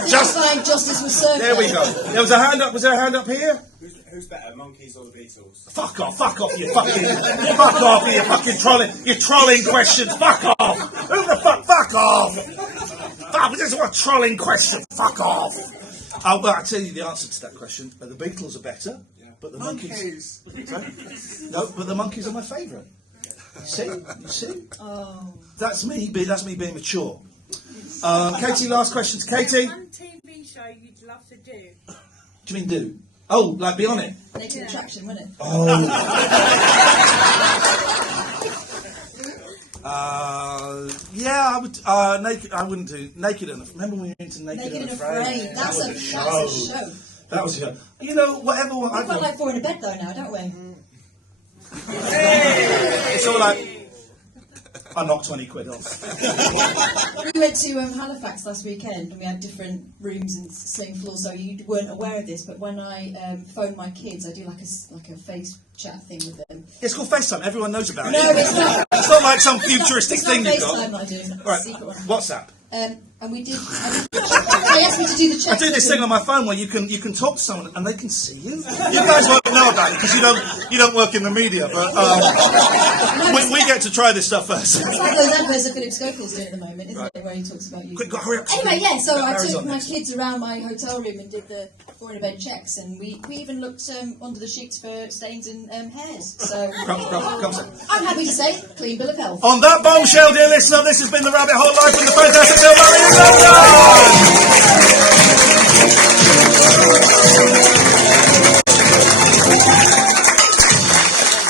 Justice was served. There we go. There was a hand up. Was there a hand up here? Who's better, Monkeys or the Beatles? Fuck off, you fucking trolling questions, fuck off! Who the fuck off! Fuck, this is a trolling question, fuck off! Well, I'll tell you the answer to that question. The Beatles are better, but the Monkeys... Sorry? No, but the Monkeys are my favourite. You see? Oh. That's me being mature. Katie, last question to Katie. One TV show you'd love to do. Do you mean do? Oh, like be on it? Naked Attraction, wasn't it? Oh. Yeah, I would. Naked. I wouldn't do Naked and. Remember when we were into Naked and Afraid? That's a show. That was a show. You know, whatever. We quite like Four in a Bed though now, don't we? It's all like. I knocked 20 quid off. We went to Halifax last weekend and we had different rooms and same floors, so you weren't aware of this, but when I phone my kids, I do like a face chat thing with them. It's called FaceTime. Everyone knows about it. No, it's not. It's not like some futuristic It's thing not you've got. FaceTime that I do. Right. Secret one. WhatsApp. And we did. They asked me to do the check. I do this thing on my phone where you can talk to someone and they can see you. You guys won't know about it because you don't work in the media, but we get to try this stuff first. It's like those adverts that Philip Schofield doing at the moment, isn't it? Where he talks about you. Quick, hurry up. Anyway, yeah. So I Harry's took on my next. kids around my hotel room and did the Four in a Bed checks, and we even looked under the sheets for stains and hairs. So Come. I'm happy to say, clean bill of health. On that bombshell, dear listener, this has been the Rabbit Hole Live from the fantastic Bill Murray in London.